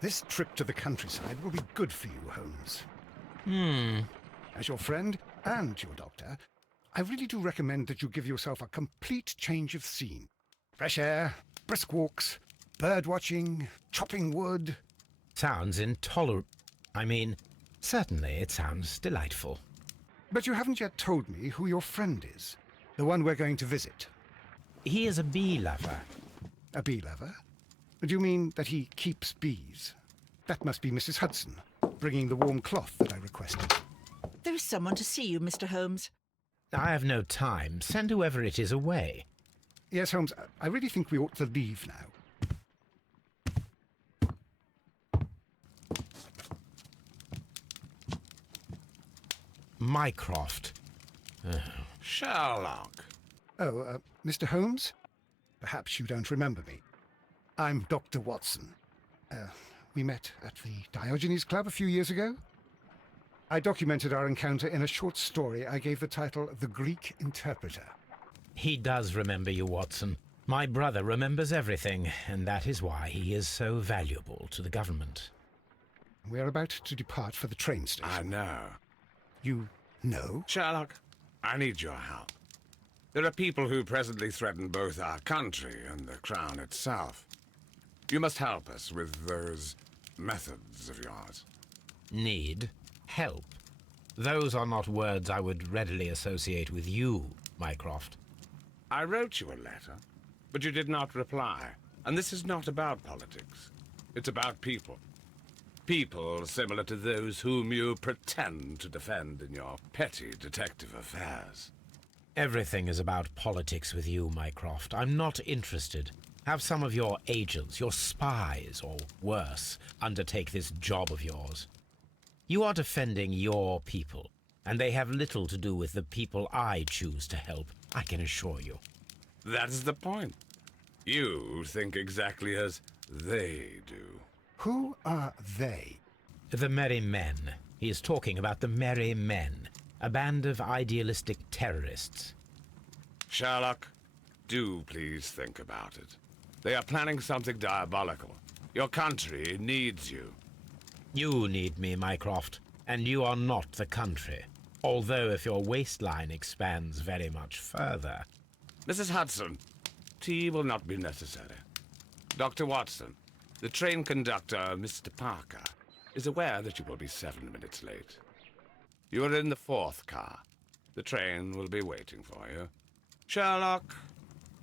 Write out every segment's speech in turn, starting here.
This trip to the countryside will be good for you, Holmes. Hmm. As your friend and your doctor, I really do recommend that you give yourself a complete change of scene. Fresh air, brisk walks, bird watching, chopping wood. Sounds intolerable. I mean, certainly it sounds delightful. But you haven't yet told me who your friend is, the one we're going to visit. He is a bee lover. A bee lover? Do you mean that he keeps bees? That must be Mrs. Hudson, bringing the warm cloth that I requested. There is someone to see you, Mr. Holmes. I have no time. Send whoever it is away. Yes, Holmes, I really think we ought to leave now. Mycroft. Sherlock. Oh, Mr. Holmes? Perhaps you don't remember me. I'm Dr. Watson. We met at the Diogenes Club a few years ago. I documented our encounter in a short story I gave the title The Greek Interpreter. He does remember you, Watson. My brother remembers everything, and that is why he is so valuable to the government. We're about to depart for the train station. I know. You know? Sherlock, I need your help. There are people who presently threaten both our country and the Crown itself. You must help us with those methods of yours. Need? Help? Those are not words I would readily associate with you, Mycroft. I wrote you a letter, but you did not reply. And this is not about politics. It's about people. People similar to those whom you pretend to defend in your petty detective affairs. Everything is about politics with you, Mycroft. I'm not interested. Have some of your agents, your spies, or worse, undertake this job of yours. You are defending your people, and they have little to do with the people I choose to help, I can assure you. That's the point. You think exactly as they do. Who are they? The Merry Men. He is talking about the Merry Men, a band of idealistic terrorists. Sherlock, do please think about it. They are planning something diabolical. Your country needs you. You need me, Mycroft, and you are not the country. Although if your waistline expands very much further. Mrs. Hudson, tea will not be necessary. Dr. Watson, the train conductor, Mr. Parker, is aware that you will be 7 minutes late. You are in the 4th car. The train will be waiting for you. Sherlock,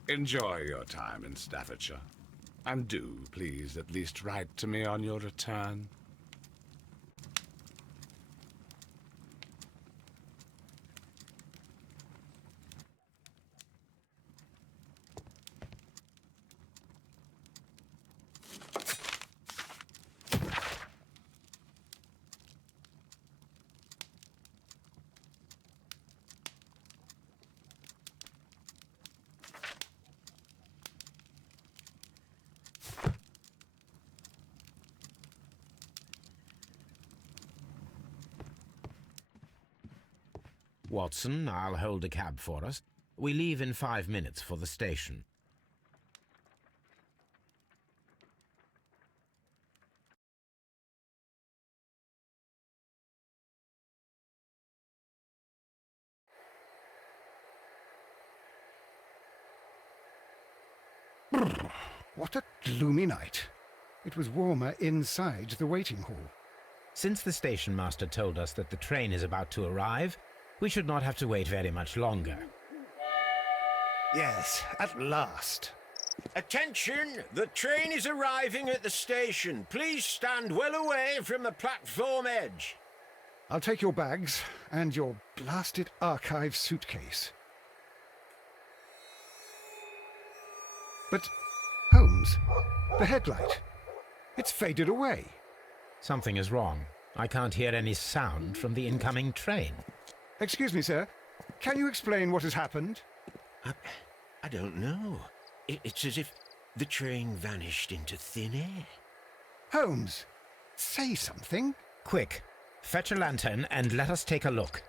enjoy your time in Staffordshire. And do, please, at least write to me on your return. Watson, I'll hold a cab for us. We leave in 5 minutes for the station. What a gloomy night. It was warmer inside the waiting hall. Since the station master told us that the train is about to arrive, we should not have to wait very much longer. Yes, at last. Attention! The train is arriving at the station. Please stand well away from the platform edge. I'll take your bags and your blasted archive suitcase. But, Holmes, the headlight. It's faded away. Something is wrong. I can't hear any sound from the incoming train. Excuse me, sir. Can you explain what has happened? I don't know. It's as if the train vanished into thin air. Holmes, say something. Quick, fetch a lantern and let us take a look.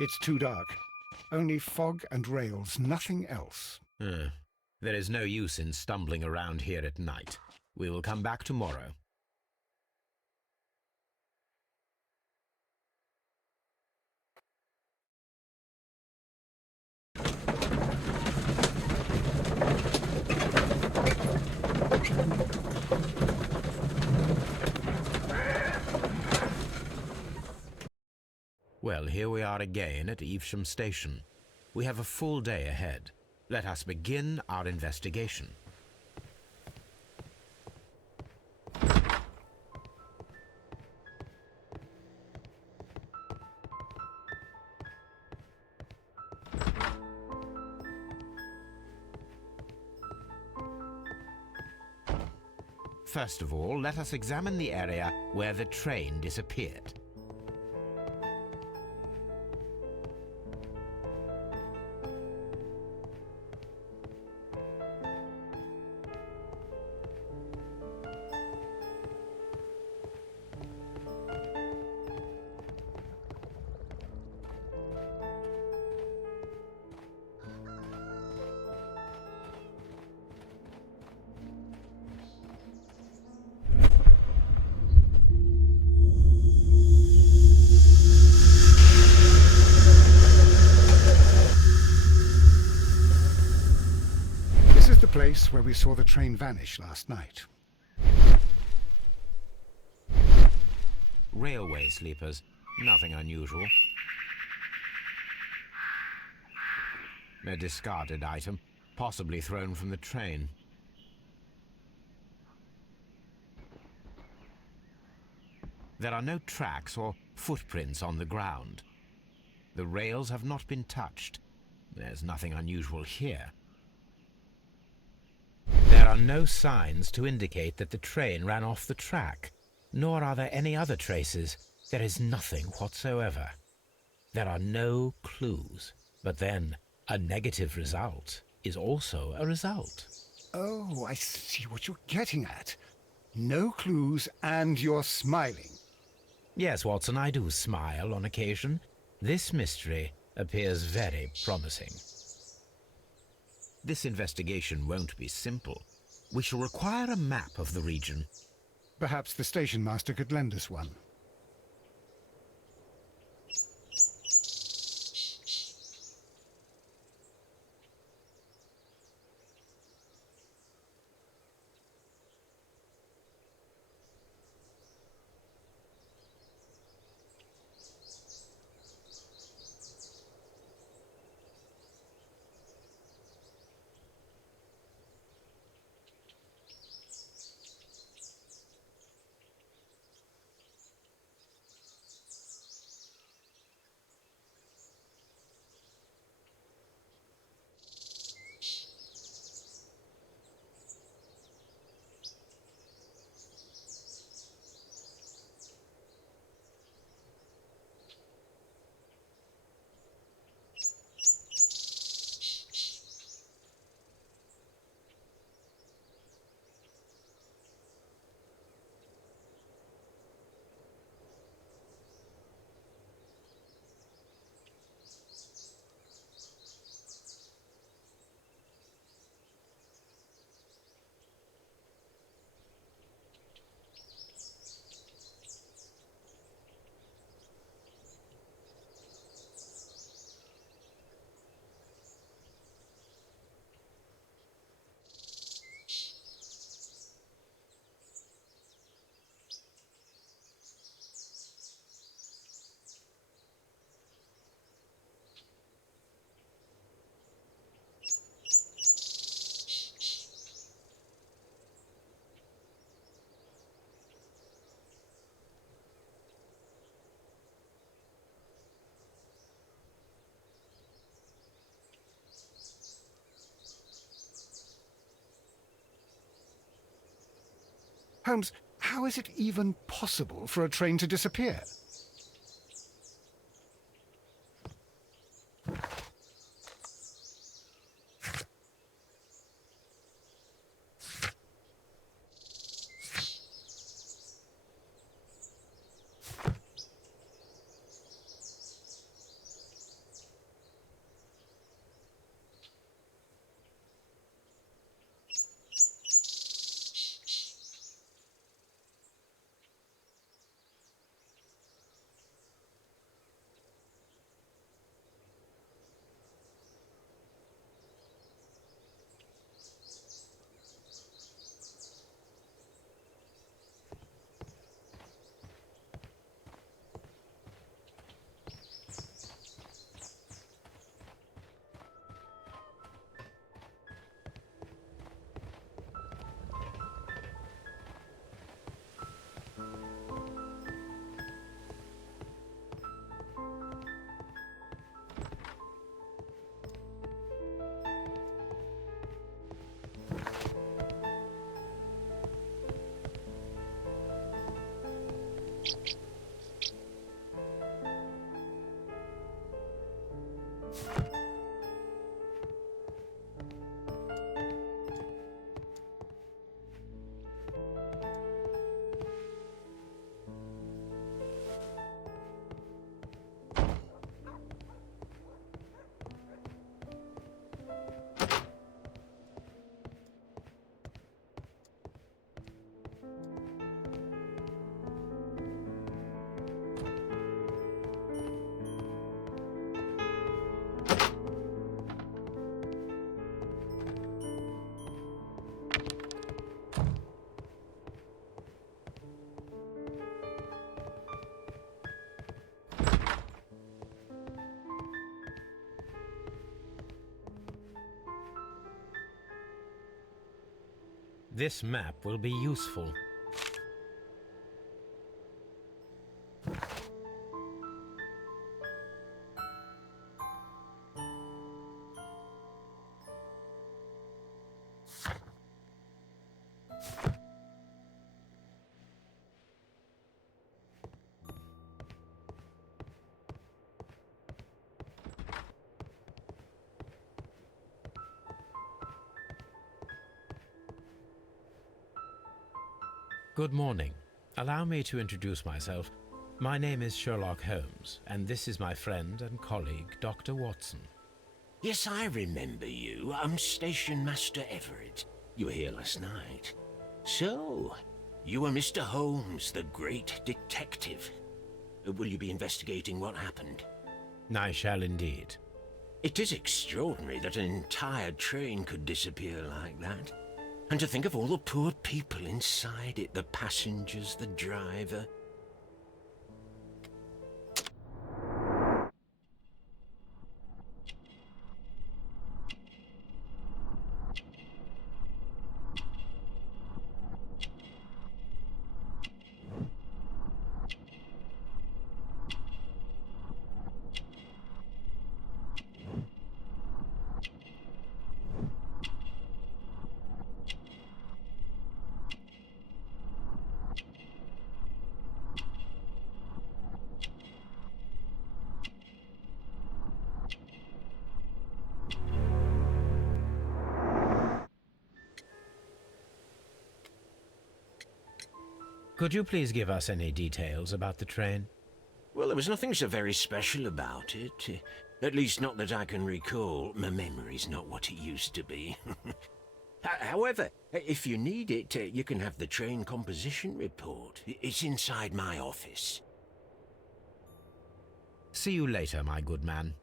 It's too dark. Only fog and rails, nothing else. There is no use in stumbling around here at night. We will come back tomorrow. Well, here we are again at Evesham Station. We have a full day ahead. Let us begin our investigation. First of all, let us examine the area where the train disappeared. This is the place where we saw the train vanish last night. Railway sleepers. Nothing unusual. A discarded item, possibly thrown from the train. There are no tracks or footprints on the ground. The rails have not been touched. There's nothing unusual here. There are no signs to indicate that the train ran off the track, nor are there any other traces. There is nothing whatsoever. There are no clues. But then, a negative result is also a result. Oh, I see what you're getting at. No clues, and you're smiling. Yes, Watson, I do smile on occasion. This mystery appears very promising. This investigation won't be simple. We shall require a map of the region. Perhaps the station master could lend us one. Holmes, how is it even possible for a train to disappear? This map will be useful. Good morning. Allow me to introduce myself. My name is Sherlock Holmes, and this is my friend and colleague, Dr. Watson. Yes, I remember you. I'm Station Master Everett. You were here last night. So, you are Mr. Holmes, the great detective. Will you be investigating what happened? I shall indeed. It is extraordinary that an entire train could disappear like that. And to think of all the poor people inside it, the passengers, the driver. Could you please give us any details about the train? Well, there was nothing so very special about it. At least not that I can recall. My memory's not what it used to be. However, if you need it, you can have the train composition report. It's inside my office. See you later, my good man.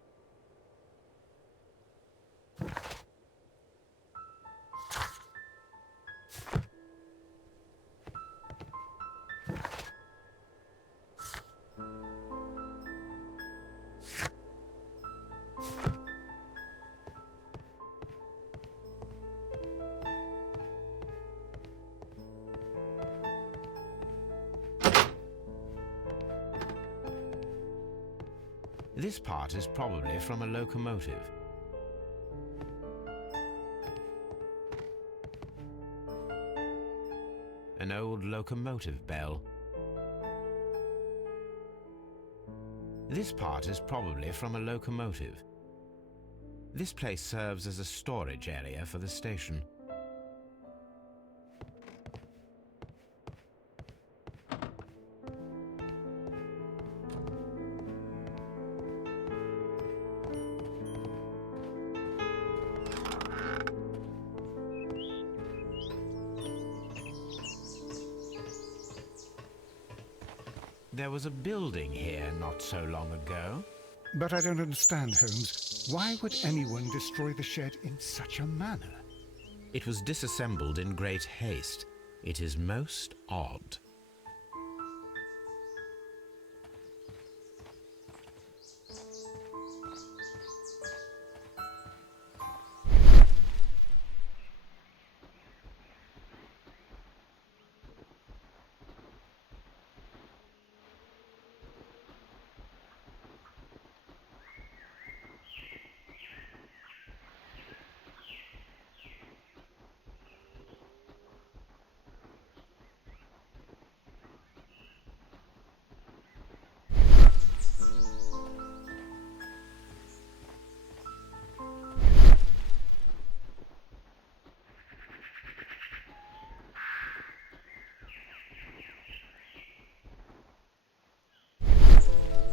This part is probably from a locomotive. An old locomotive bell. This part is probably from a locomotive. This place serves as a storage area for the station. There was a building here not so long ago. But I don't understand, Holmes. Why would anyone destroy the shed in such a manner? It was disassembled in great haste. It is most odd.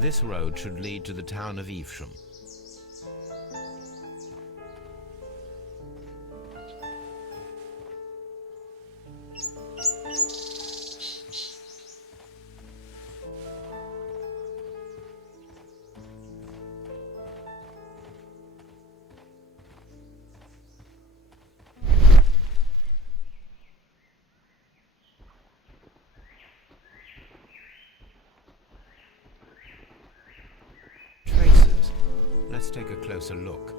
This road should lead to the town of Evesham. Let's take a closer look.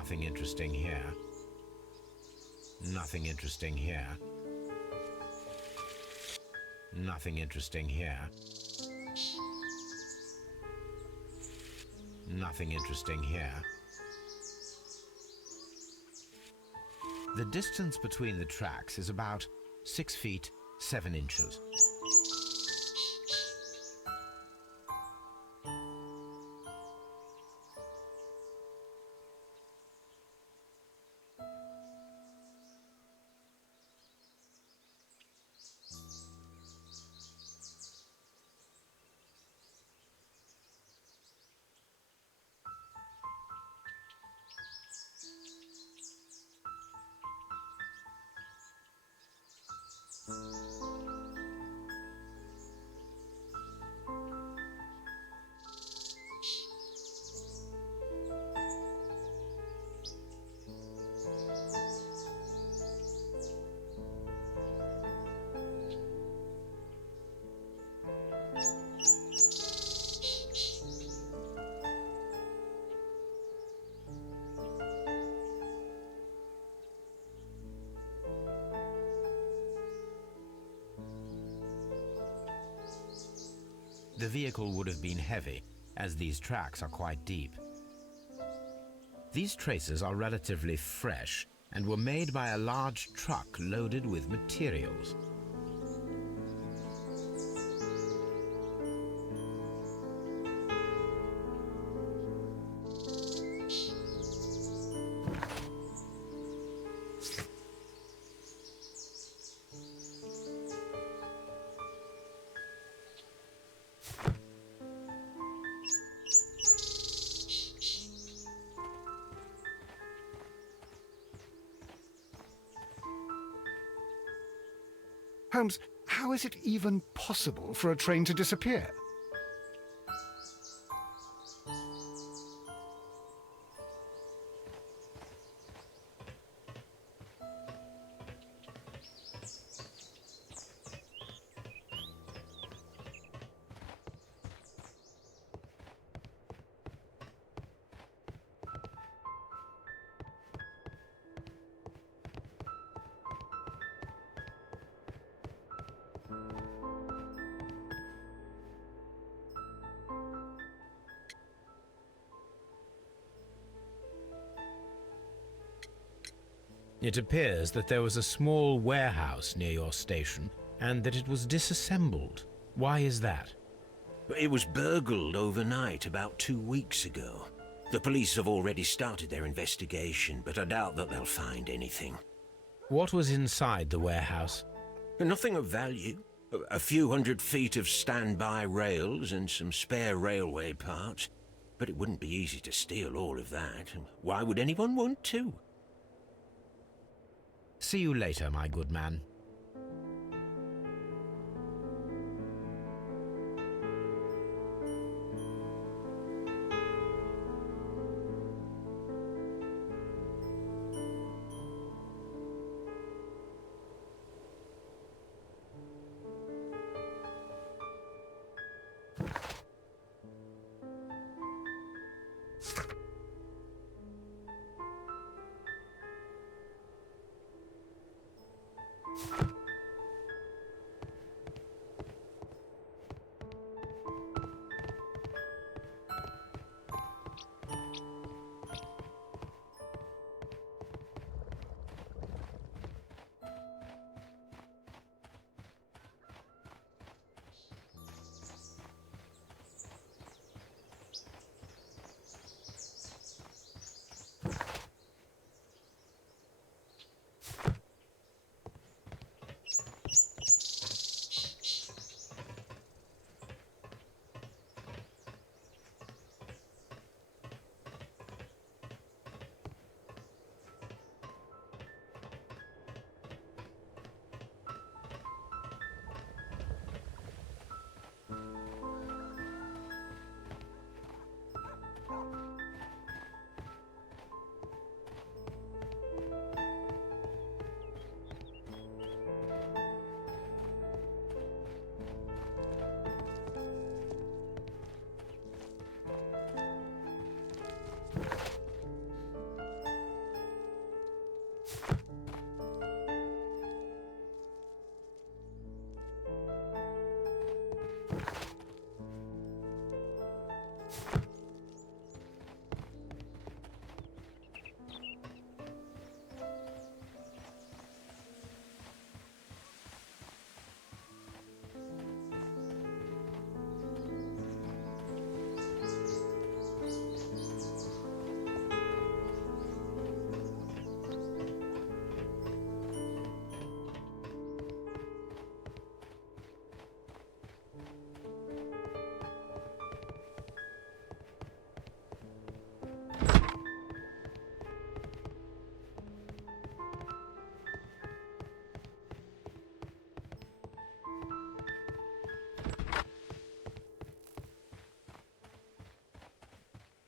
Nothing interesting here. Nothing interesting here. Nothing interesting here. Nothing interesting here. The distance between the tracks is about 6 feet 7 inches. The vehicle would have been heavy, as these tracks are quite deep. These traces are relatively fresh and were made by a large truck loaded with materials. Holmes, how is it even possible for a train to disappear? It appears that there was a small warehouse near your station and that it was disassembled. Why is that? It was burgled overnight about 2 weeks ago. The police have already started their investigation, but I doubt that they'll find anything. What was inside the warehouse? Nothing of value. A few 100 feet of standby rails and some spare railway parts. But it wouldn't be easy to steal all of that. Why would anyone want to? See you later, my good man.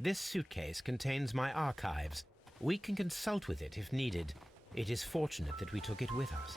This suitcase contains my archives. We can consult with it if needed. It is fortunate that we took it with us.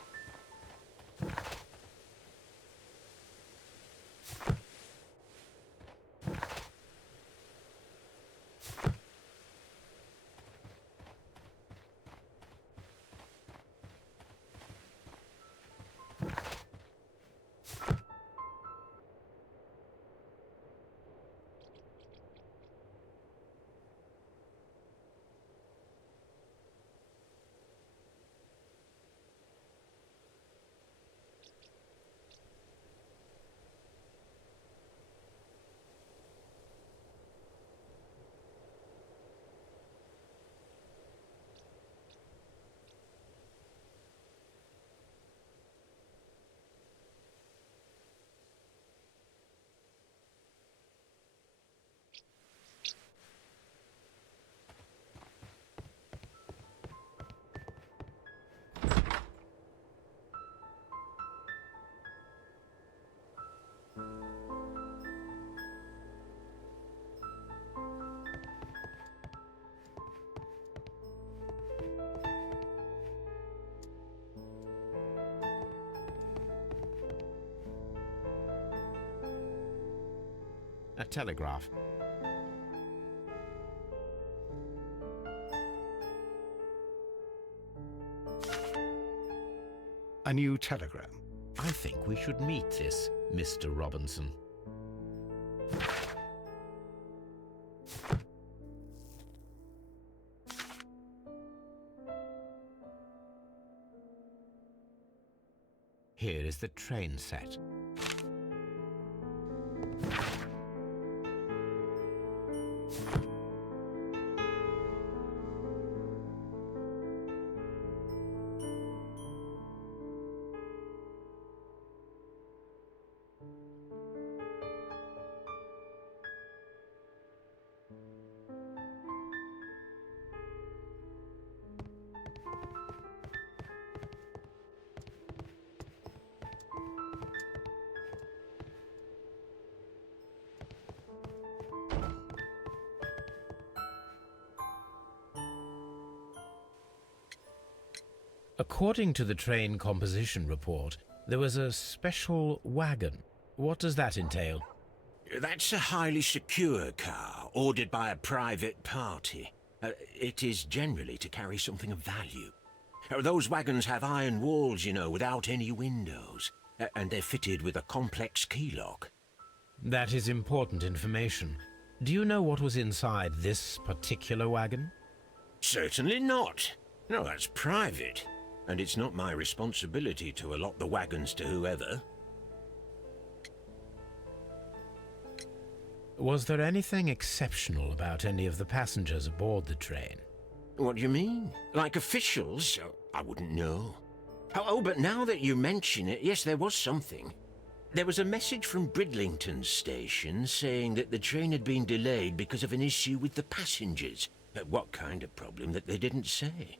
A telegraph. A new telegram. I think we should meet this Mr. Robinson. Here is the train set. According to the train composition report, there was a special wagon. What does that entail? That's a highly secure car, ordered by a private party. It is generally to carry something of value. Those wagons have iron walls, you know, without any windows, and they're fitted with a complex key lock. That is important information. Do you know what was inside this particular wagon? Certainly not. No, that's private. And it's not my responsibility to allot the wagons to whoever. Was there anything exceptional about any of the passengers aboard the train? What do you mean? Like officials? I wouldn't know. Oh, but now that you mention it, yes, there was something. There was a message from Bridlington station saying that the train had been delayed because of an issue with the passengers. What kind of problem that they didn't say?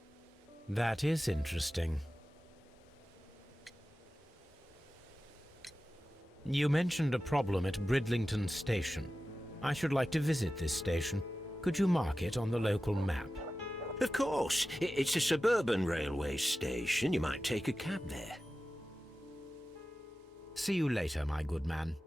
That is interesting. You mentioned a problem at Bridlington Station. I should like to visit this station. Could you mark it on the local map? Of course. It's a suburban railway station. You might take a cab there. See you later, my good man.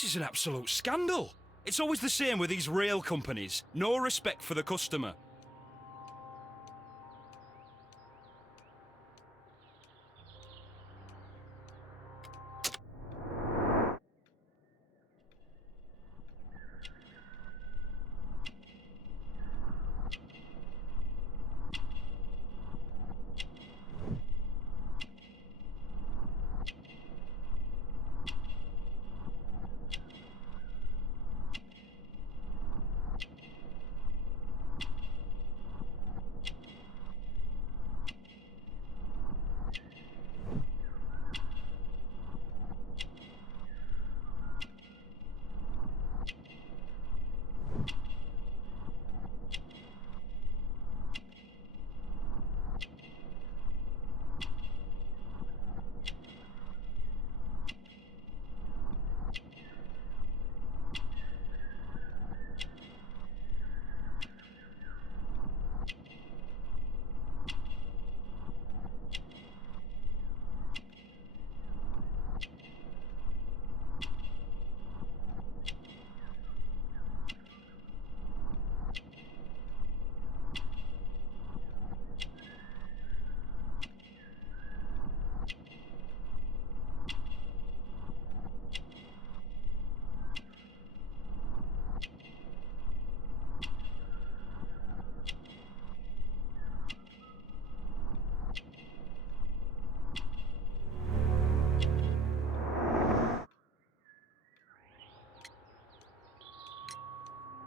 This is an absolute scandal. It's always the same with these rail companies. No respect for the customer.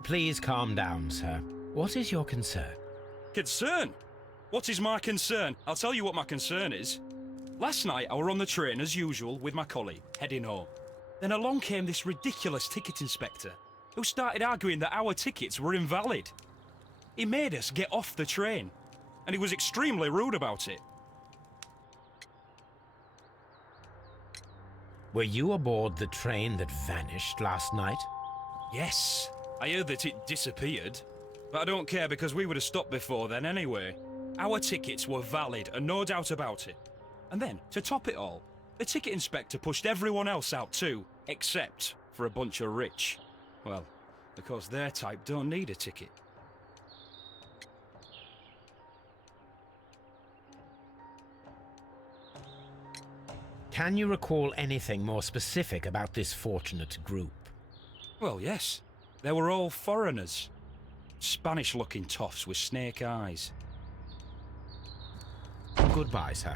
Please calm down, sir. What is your concern? Concern? What is my concern? I'll tell you what my concern is. Last night I were on the train as usual with my colleague, heading home. Then along came this ridiculous ticket inspector, who started arguing that our tickets were invalid. He made us get off the train, and he was extremely rude about it. Were you aboard the train that vanished last night? Yes, I heard that it disappeared. But I don't care because we would have stopped before then anyway. Our tickets were valid and no doubt about it. And then, to top it all, the ticket inspector pushed everyone else out too, except for a bunch of rich. Well, because their type don't need a ticket. Can you recall anything more specific about this fortunate group? Well, yes. They were all foreigners. Spanish-looking toffs with snake eyes. Goodbye, sir.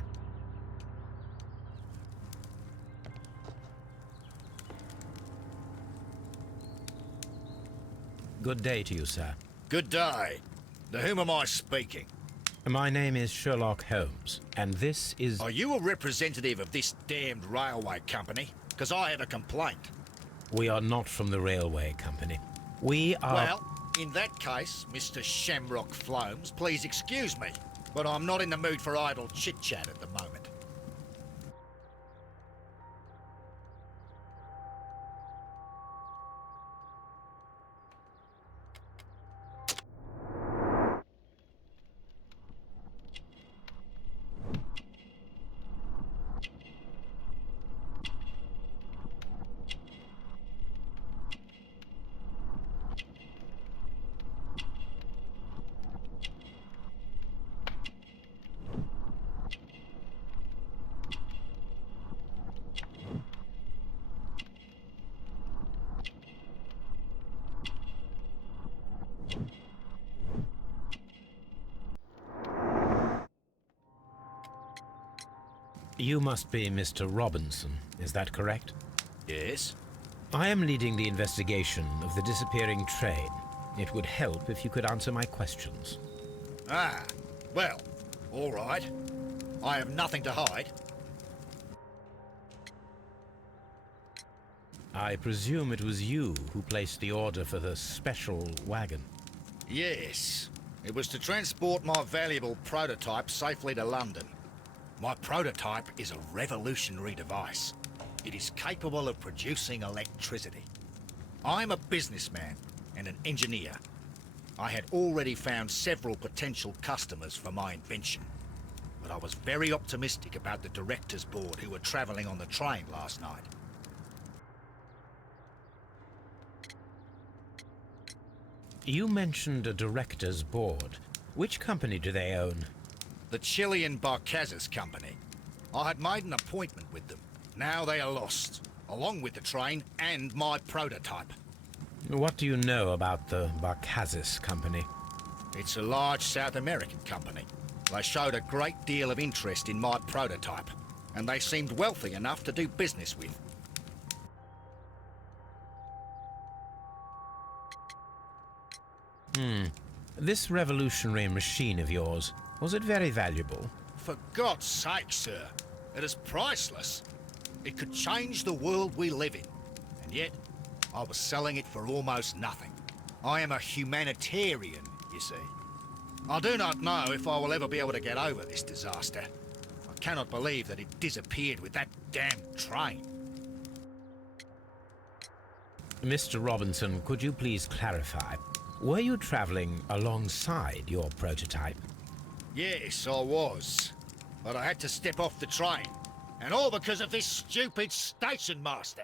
Good day to you, sir. Good day. To whom am I speaking? My name is Sherlock Holmes, and this is... Are you a representative of this damned railway company? Because I have a complaint. We are not from the railway company. We are... Well, in that case, Mr. Shamrock Flomes, please excuse me, but I'm not in the mood for idle chit-chat at the moment. You must be Mr. Robinson, is that correct? Yes? I am leading the investigation of the disappearing train. It would help if you could answer my questions. Ah, well, all right. I have nothing to hide. I presume it was you who placed the order for the special wagon. Yes. It was to transport my valuable prototype safely to London. My prototype is a revolutionary device. It is capable of producing electricity. I'm a businessman and an engineer. I had already found several potential customers for my invention, but I was very optimistic about the directors' board who were travelling on the train last night. You mentioned a director's board. Which company do they own? The Chilean Barcazas company. I had made an appointment with them. Now they are lost, along with the train and my prototype. What do you know about the Barcazas company? It's a large South American company. They showed a great deal of interest in my prototype, and they seemed wealthy enough to do business with. This revolutionary machine of yours, was it very valuable? For God's sake, sir, it is priceless. It could change the world we live in, and yet I was selling it for almost nothing. I am a humanitarian, you see. I do not know if I will ever be able to get over this disaster. I cannot believe that it disappeared with that damn train. Mr. Robinson, could you please clarify? Were you traveling alongside your prototype? Yes, I was. But I had to step off the train. And all because of this stupid station master.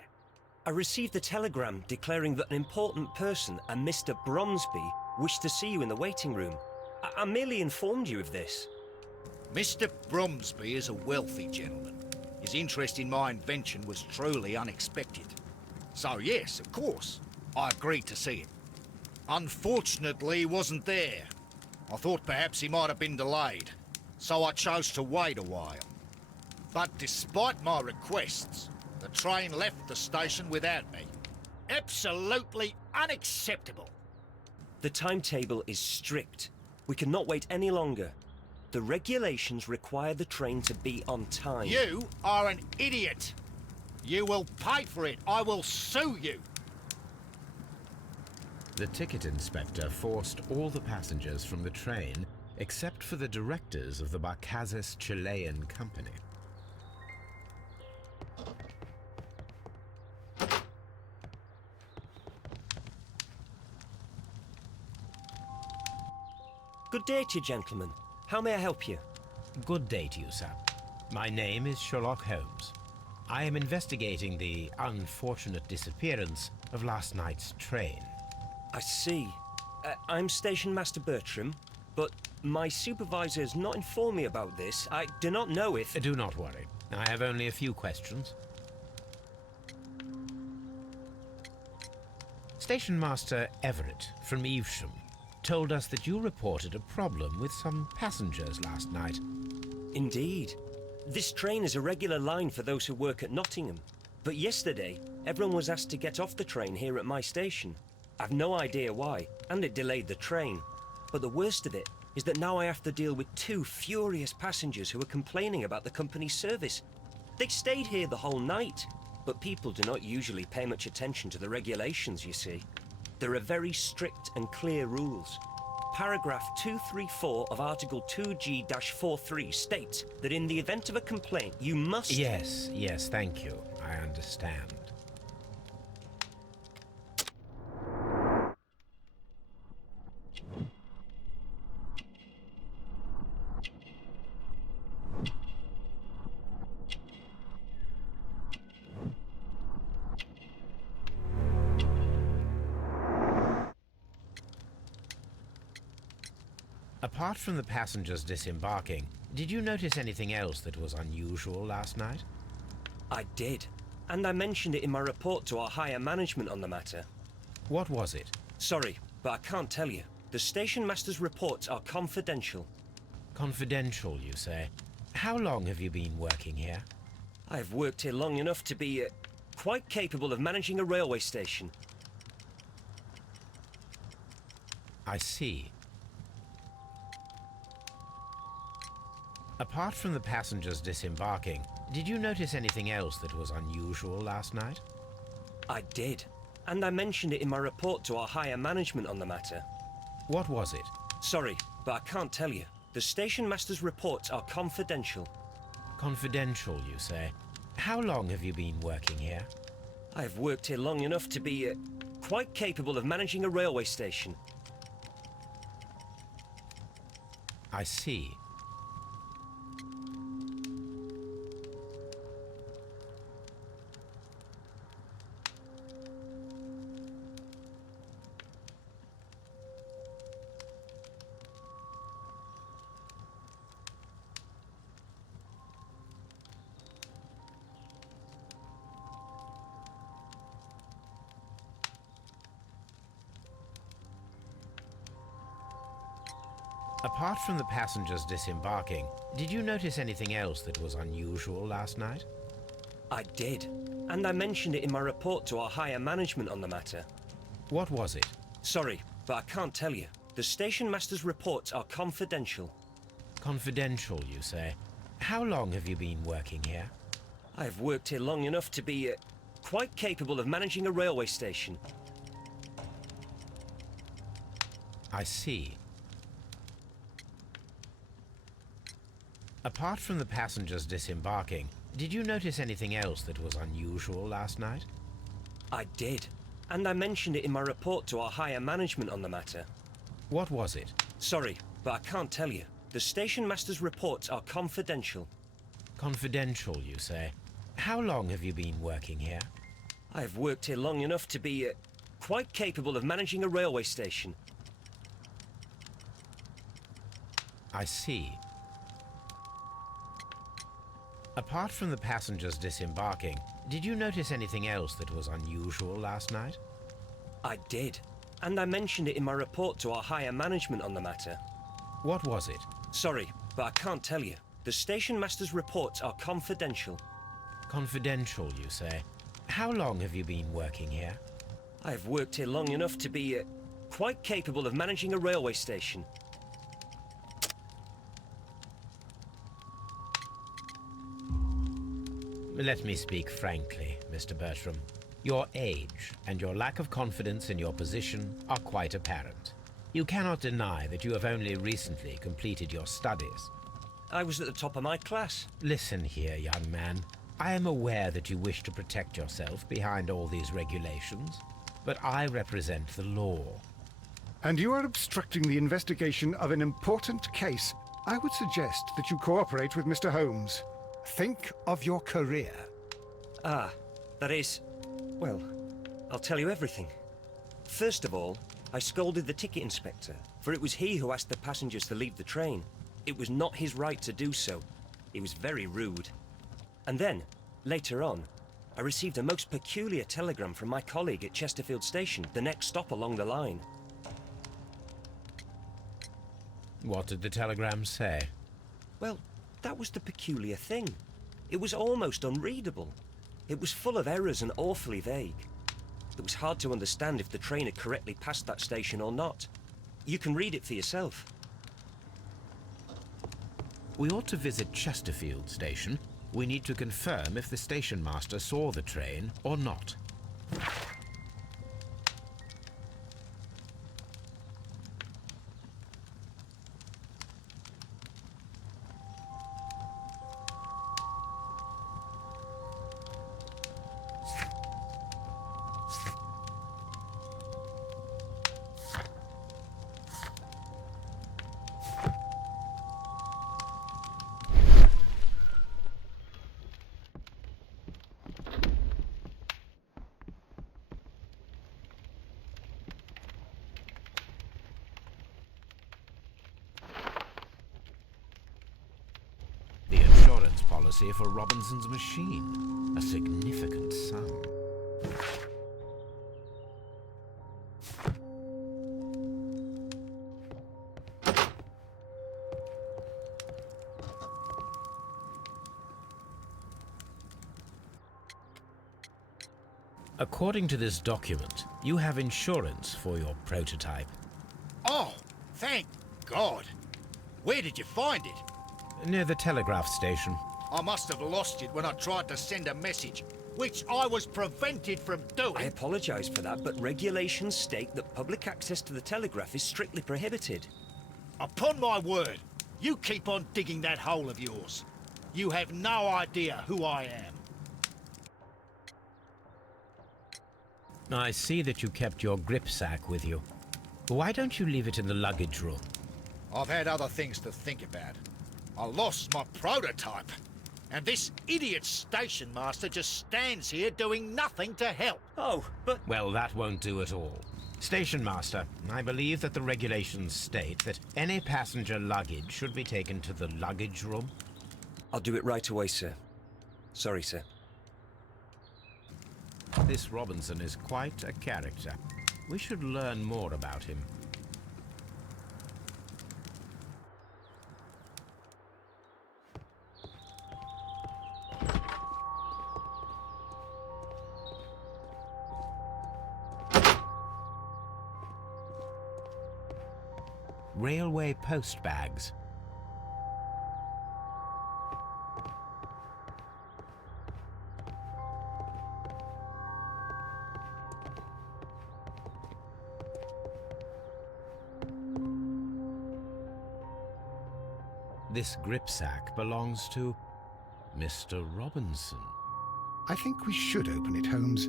I received a telegram declaring that an important person, a Mr. Bromsby, wished to see you in the waiting room. I merely informed you of this. Mr. Bromsby is a wealthy gentleman. His interest in my invention was truly unexpected. So yes, of course, I agreed to see him. Unfortunately, he wasn't there. I thought perhaps he might have been delayed, so I chose to wait a while. But despite my requests, the train left the station without me. Absolutely unacceptable. The timetable is strict. We cannot wait any longer. The regulations require the train to be on time. You are an idiot. You will pay for it. I will sue you. The ticket inspector forced all the passengers from the train except for the directors of the Barcazas Chilean company. Good day to you, gentlemen. How may I help you? Good day to you, sir. My name is Sherlock Holmes. I am investigating the unfortunate disappearance of last night's train. I see. I'm Station Master Bertram, but my supervisor has not informed me about this. I do not know if... Do not worry. I have only a few questions. Station Master Everett from Evesham told us that you reported a problem with some passengers last night. Indeed. This train is a regular line for those who work at Nottingham. But yesterday, everyone was asked to get off the train here at my station. I've no idea why, and it delayed the train. But the worst of it is that now I have to deal with two furious passengers who are complaining about the company's service. They stayed here the whole night, but people do not usually pay much attention to the regulations, you see. There are very strict and clear rules. Paragraph 234 of Article 2G-43 states that in the event of a complaint, you must... Yes, thank you. I understand. Apart from the passengers disembarking, did you notice anything else that was unusual last night? I did, and I mentioned it in my report to our higher management on the matter. What was it? Sorry, but I can't tell you. The station master's reports are confidential. Confidential, you say? How long have you been working here? I have worked here long enough to be quite capable of managing a railway station. I see. Apart from the passengers disembarking, did you notice anything else that was unusual last night? I did, and I mentioned it in my report to our higher management on the matter. What was it? Sorry, but I can't tell you. The station master's reports are confidential. Confidential, you say? How long have you been working here? I have worked here long enough to be quite capable of managing a railway station. I see. Apart from the passengers disembarking, did you notice anything else that was unusual last night? I did. And I mentioned it in my report to our higher management on the matter. What was it? Sorry, but I can't tell you. The station master's reports are confidential. Confidential, you say? How long have you been working here? I've worked here long enough to be quite capable of managing a railway station. I see. Apart from the passengers disembarking, did you notice anything else that was unusual last night? I did. And I mentioned it in my report to our higher management on the matter. What was it? Sorry, but I can't tell you. The station master's reports are confidential. Confidential, you say? How long have you been working here? I've worked here long enough to be quite capable of managing a railway station. I see. Apart from the passengers disembarking, did you notice anything else that was unusual last night? I did. And I mentioned it in my report to our higher management on the matter. What was it? Sorry, but I can't tell you. The station master's reports are confidential. Confidential, you say? How long have you been working here? I've worked here long enough to be quite capable of managing a railway station. Let me speak frankly, Mr. Bertram. Your age and your lack of confidence in your position are quite apparent. You cannot deny that you have only recently completed your studies. I was at the top of my class. Listen here, young man. I am aware that you wish to protect yourself behind all these regulations, but I represent the law. And you are obstructing the investigation of an important case. I would suggest that you cooperate with Mr. Holmes. Think of your career. Ah, that is... well, I'll tell you everything. First of all, I scolded the ticket inspector, for it was he who asked the passengers to leave the train. It was not his right to do so. He was very rude. And then, later on, I received a most peculiar telegram from my colleague at Chesterfield Station, the next stop along the line. What did the telegram say? Well, that was the peculiar thing. It was almost unreadable. It was full of errors and awfully vague. It was hard to understand if the train had correctly passed that station or not. You can read it for yourself. We ought to visit Chesterfield Station. We need to confirm if the station master saw the train or not. The insurance policy for Robinson's machine. A significant sum. According to this document, you have insurance for your prototype. Oh, thank God. Where did you find it? Near the telegraph station. I must have lost it when I tried to send a message, which I was prevented from doing. I apologize for that, but regulations state that public access to the telegraph is strictly prohibited. Upon my word, you keep on digging that hole of yours. You have no idea who I am. I see that you kept your grip sack with you. Why don't you leave it in the luggage room? I've had other things to think about. I lost my prototype. And this idiot station master just stands here doing nothing to help. Oh, but... Well, that won't do at all. Station Master, I believe that the regulations state that any passenger luggage should be taken to the luggage room. I'll do it right away, sir. Sorry, sir. This Robinson is quite a character. We should learn more about him. railway post bags. This gripsack belongs to Mr. Robinson. I think we should open it, Holmes.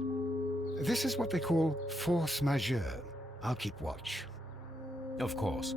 This is what they call force majeure. I'll keep watch. Of course.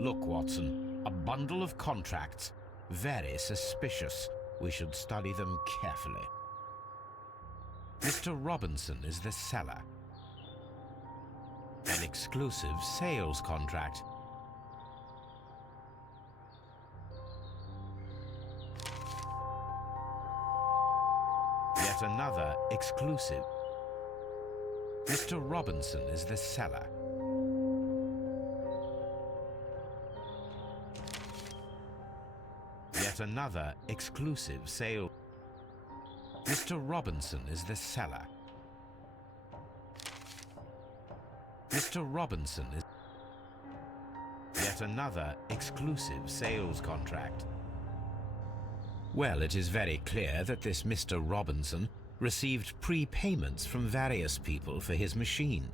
Look, Watson, a bundle of contracts. Very suspicious. We should study them carefully. Mr. Robinson is the seller. An exclusive sales contract. Yet another exclusive. Mr. Robinson is the seller. Yet another exclusive sale. Mr. Robinson is the seller. Mr. Robinson is yet another exclusive sales contract. Well, it is very clear that this Mr. Robinson received prepayments from various people for his machine.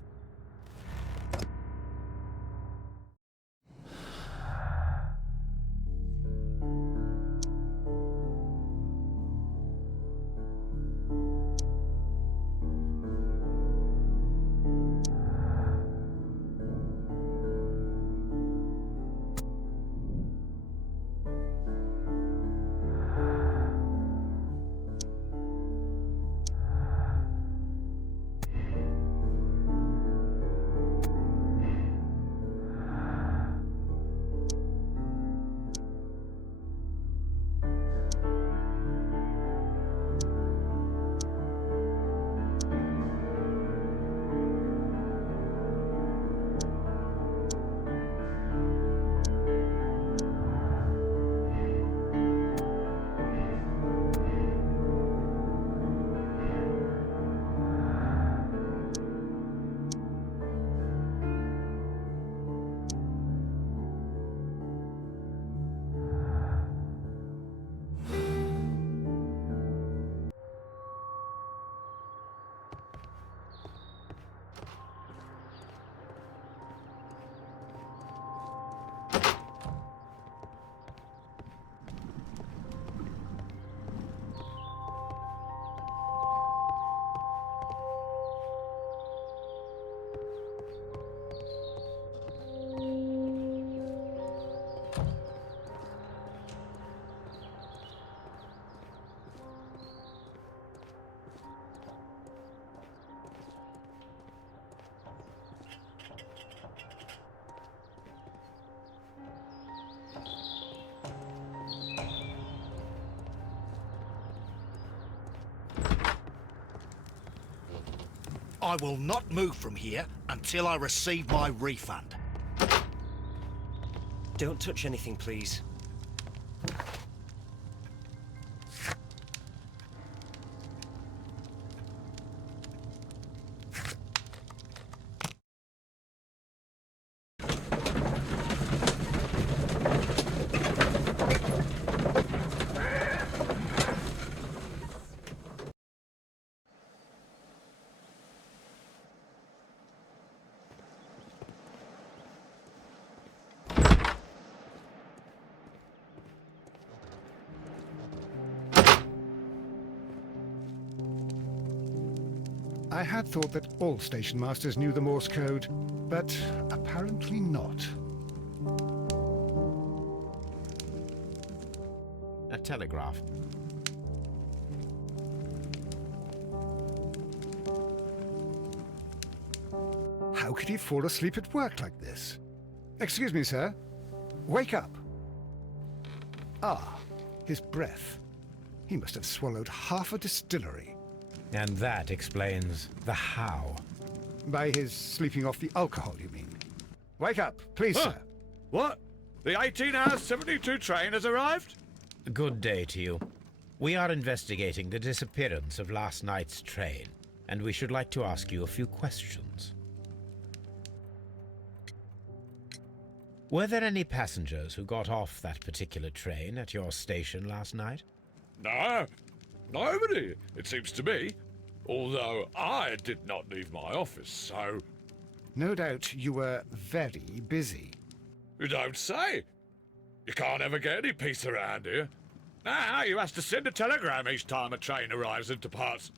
I will not move from here until I receive my refund. Don't touch anything, please. I had thought that all station masters knew the Morse code, but apparently not. A telegraph. How could he fall asleep at work like this? Excuse me, sir. Wake up. Ah, his breath. He must have swallowed half a distillery. And that explains the how. By his sleeping off the alcohol, you mean? Wake up, please, Huh. sir. What? The 18-hour 72 train has arrived? Good day to you. We are investigating the disappearance of last night's train, and we should like to ask you a few questions. Were there any passengers who got off that particular train at your station last night? No, nobody, it seems to me. Although I did not leave my office, so... No doubt you were very busy. You don't say. You can't ever get any peace around here. Now you have to send a telegram each time a train arrives and departs.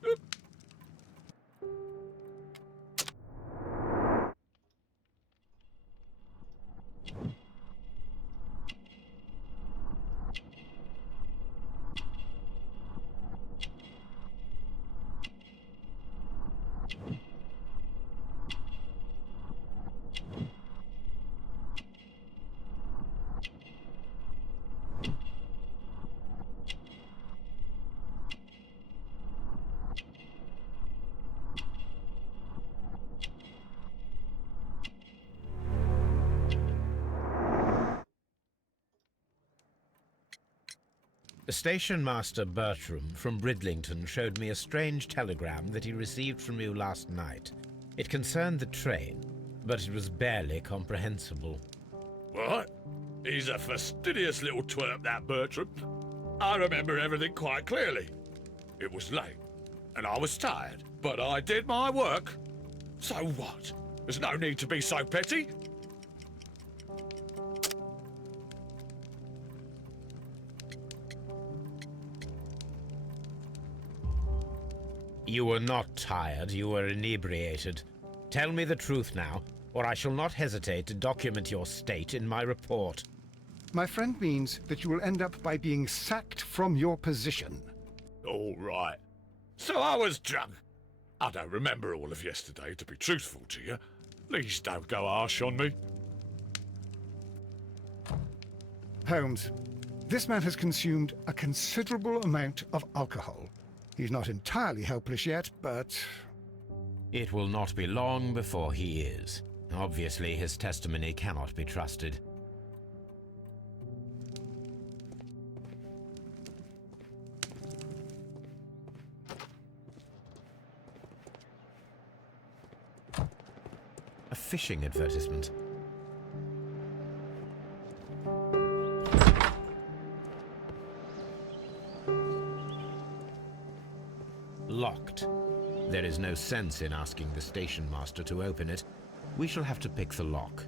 Station Master Bertram from Bridlington showed me a strange telegram that he received from you last night. It concerned the train, but it was barely comprehensible. What? He's a fastidious little twerp, that Bertram. I remember everything quite clearly. It was late, and I was tired, but I did my work. So what? There's no need to be so petty. You were not tired, you were inebriated. Tell me the truth now, or I shall not hesitate to document your state in my report. My friend means that you will end up by being sacked from your position. All right. So I was drunk. I don't remember all of yesterday, to be truthful to you. Please don't go harsh on me. Holmes, this man has consumed a considerable amount of alcohol. He's not entirely helpless yet, but... It will not be long before he is. Obviously, his testimony cannot be trusted. A fishing advertisement. Locked. There is no sense in asking the station master to open it. We shall have to pick the lock.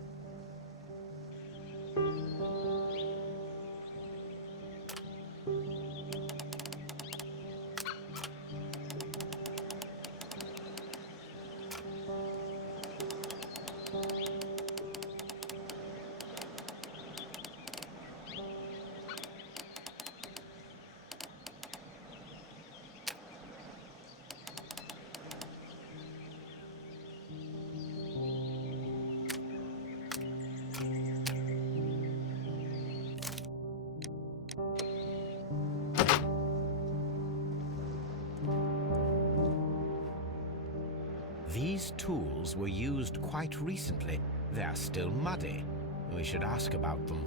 These tools were used quite recently. They are still muddy. We should ask about them.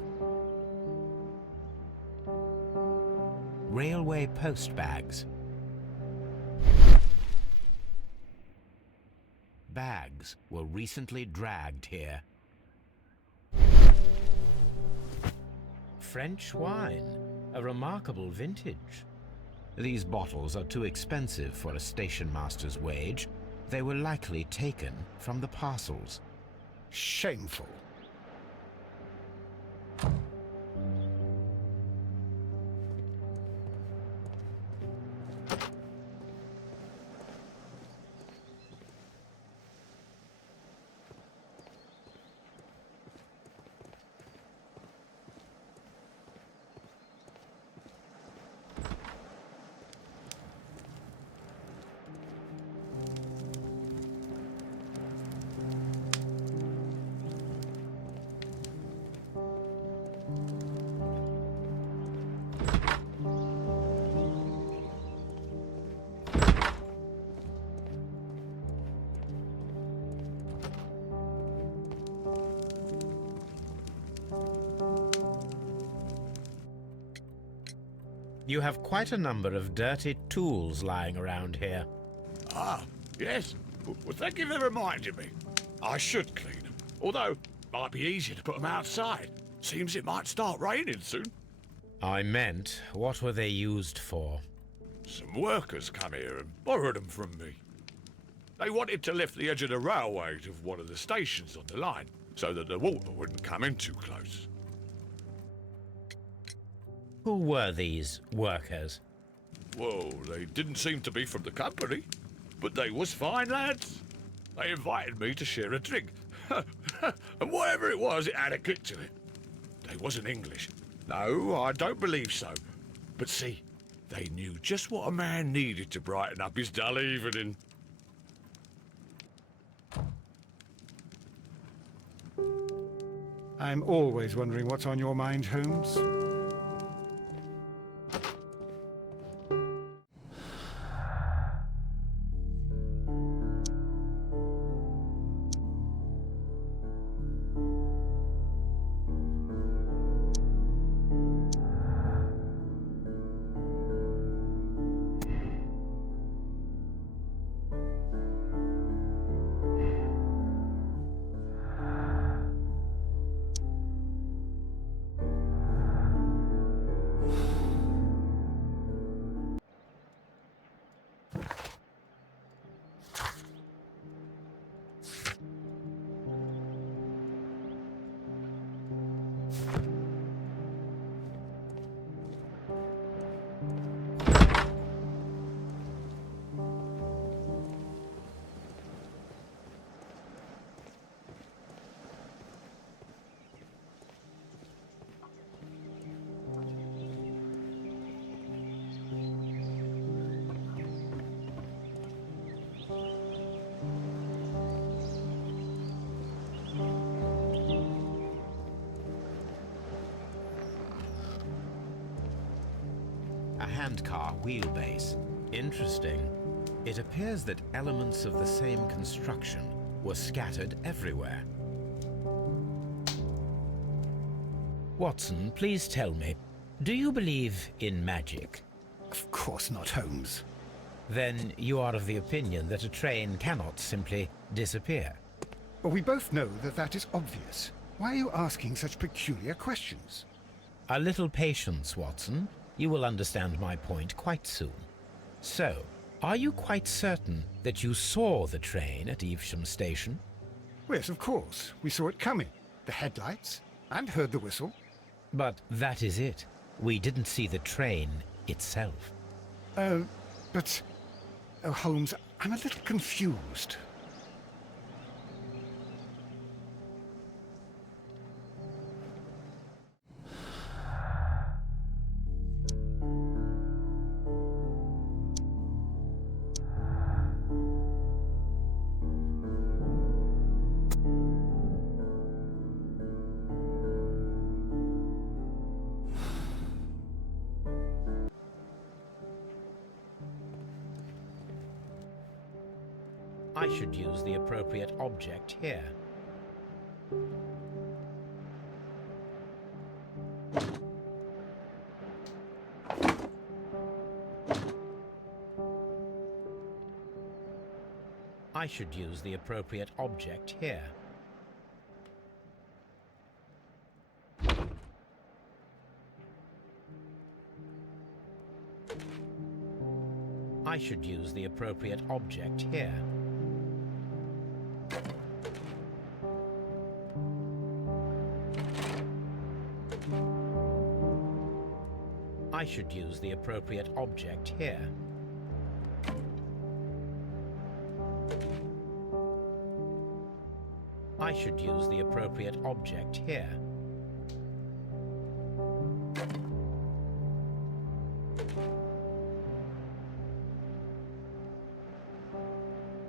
Railway post bags. Bags were recently dragged here. French wine, a remarkable vintage. These bottles are too expensive for a station master's wage. They were likely taken from the parcels. Shameful. You have quite a number of dirty tools lying around here. Ah, yes. Well, thank you for reminding me. I should clean them. Although, it might be easier to put them outside. Seems it might start raining soon. I meant, what were they used for? Some workers come here and borrowed them from me. They wanted to lift the edge of the railway to one of the stations on the line, so that the water wouldn't come in too close. Who were these workers? Well, they didn't seem to be from the company, but they was fine lads. They invited me to share a drink. And whatever it was, it had a click to it. They wasn't English. No, I don't believe so. But see, they knew just what a man needed to brighten up his dull evening. I'm always wondering what's on your mind, Holmes. A handcar wheelbase. Interesting. It appears that elements of the same construction were scattered everywhere. Watson, please tell me, do you believe in magic? Of course not, Holmes. Then you are of the opinion that a train cannot simply disappear. Well, we both know that that is obvious. Why are you asking such peculiar questions? A little patience, Watson. You will understand my point quite soon. So, are you quite certain that you saw the train at Evesham Station? Yes, of course. We saw it coming. The headlights, and heard the whistle. But that is it. We didn't see the train itself. But... Oh, Holmes, I'm a little confused. I should use the appropriate object here. I should use the appropriate object here. I should use the appropriate object here. I should use the appropriate object here. I should use the appropriate object here.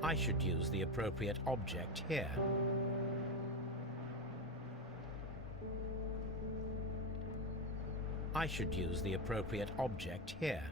I should use the appropriate object here. I should use the appropriate object here.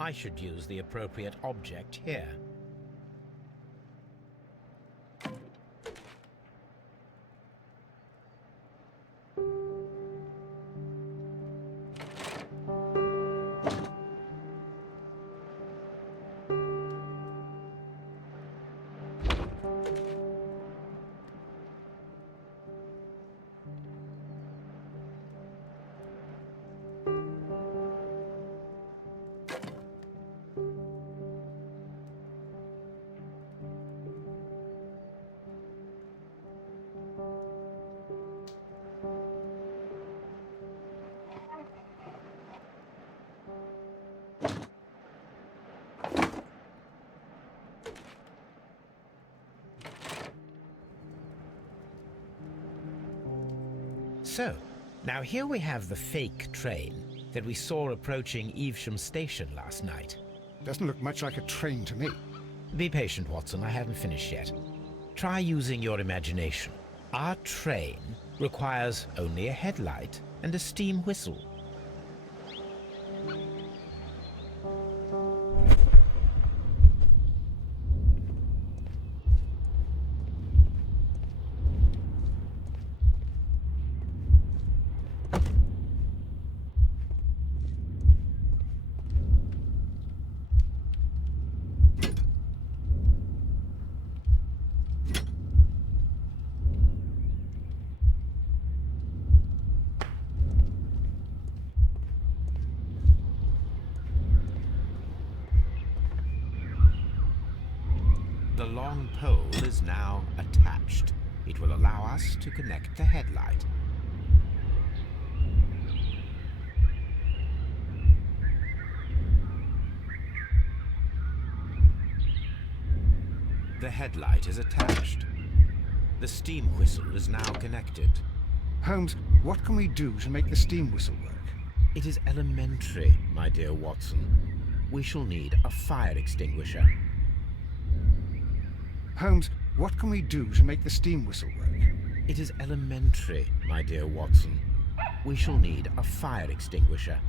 I should use the appropriate object here. So, now here we have the fake train that we saw approaching Evesham Station last night. Doesn't look much like a train to me. Be patient, Watson, I haven't finished yet. Try using your imagination. Our train requires only a headlight and a steam whistle. The long pole is now attached. It will allow us to connect the headlight. The headlight is attached. The steam whistle is now connected. Holmes, what can we do to make the steam whistle work? It is elementary, my dear Watson. We shall need a fire extinguisher. Holmes, what can we do to make the steam whistle work? It is elementary, my dear Watson. We shall need a fire extinguisher.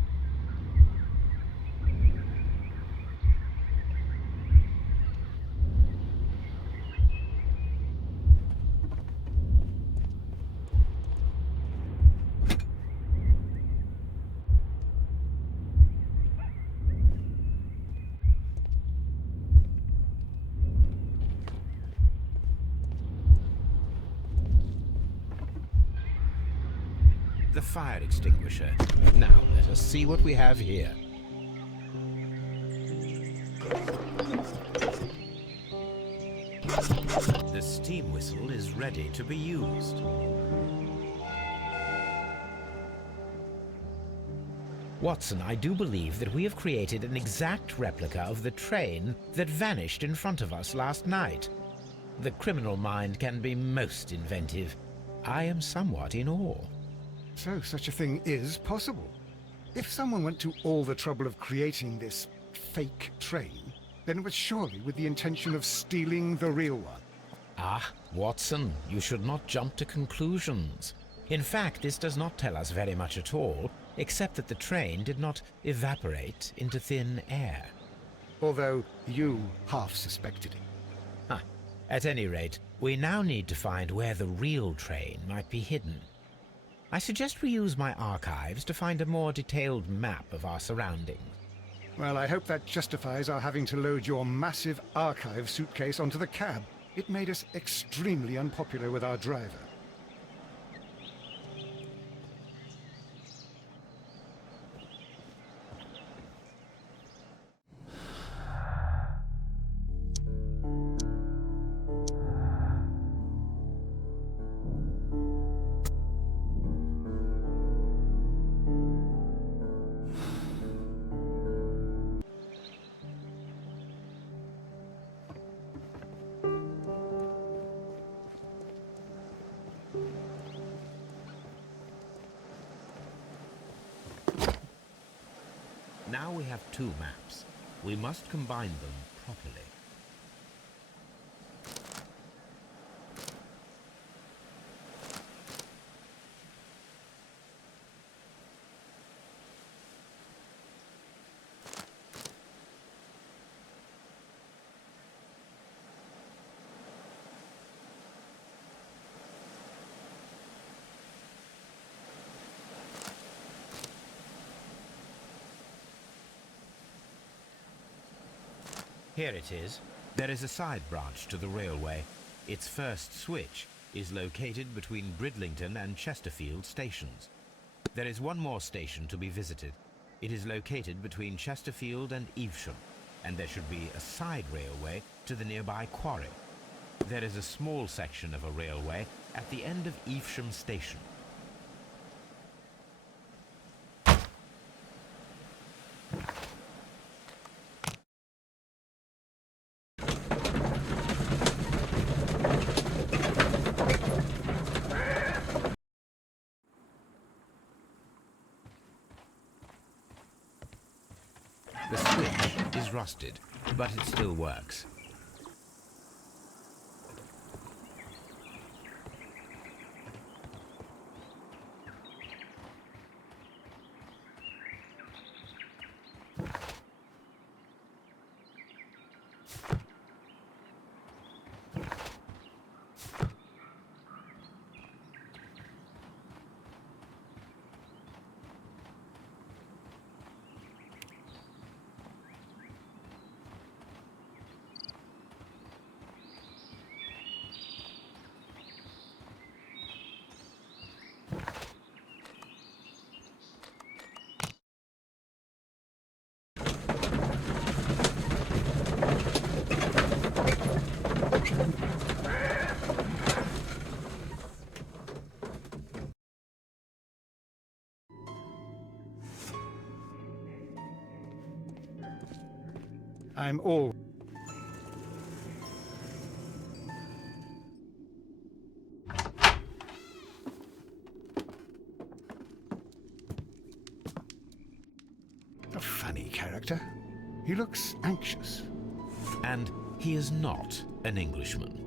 The fire extinguisher. Now let us see what we have here. The steam whistle is ready to be used. Watson, I do believe that we have created an exact replica of the train that vanished in front of us last night. The criminal mind can be most inventive. I am somewhat in awe. So such a thing is possible. If someone went to all the trouble of creating this fake train, then it was surely with the intention of stealing the real one. Ah, Watson, you should not jump to conclusions. In fact, this does not tell us very much at all, except that the train did not evaporate into thin air. Although you half suspected it. Huh. At any rate, we now need to find where the real train might be hidden. I suggest we use my archives to find a more detailed map of our surroundings. Well, I hope that justifies our having to load your massive archive suitcase onto the cab. It made us extremely unpopular with our driver. Now we have two maps. We must combine them properly. Here it is. There is a side branch to the railway. Its first switch is located between Bridlington and Chesterfield stations. There is one more station to be visited. It is located between Chesterfield and Evesham, and there should be a side railway to the nearby quarry. There is a small section of a railway at the end of Evesham station. The switch is rusted, but it still works. I'm all... A funny character. He looks anxious. And he is not an Englishman.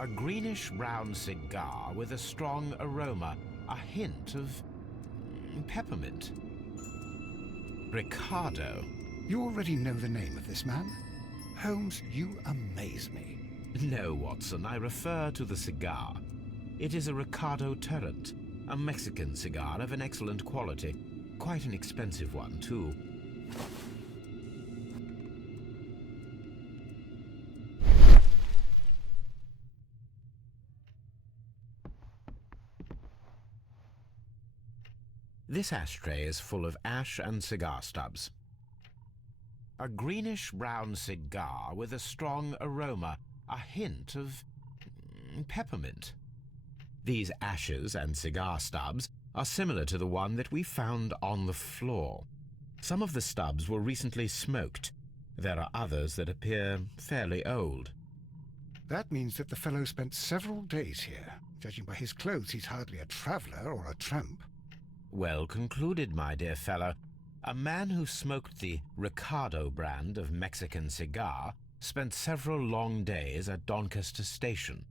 A greenish-brown cigar with a strong aroma, a hint of peppermint. Ricardo? You already know the name of this man. Holmes, you amaze me. No, Watson, I refer to the cigar. It is a Ricardo Turrent, a Mexican cigar of an excellent quality. Quite an expensive one, too. This ashtray is full of ash and cigar stubs. A greenish-brown cigar with a strong aroma, a hint of peppermint. These ashes and cigar stubs are similar to the one that we found on the floor. Some of the stubs were recently smoked. There are others that appear fairly old. That means that the fellow spent several days here. Judging by his clothes, he's hardly a traveler or a tramp. Well concluded, my dear fellow. A man who smoked the Ricardo brand of Mexican cigar spent several long days at Doncaster Station.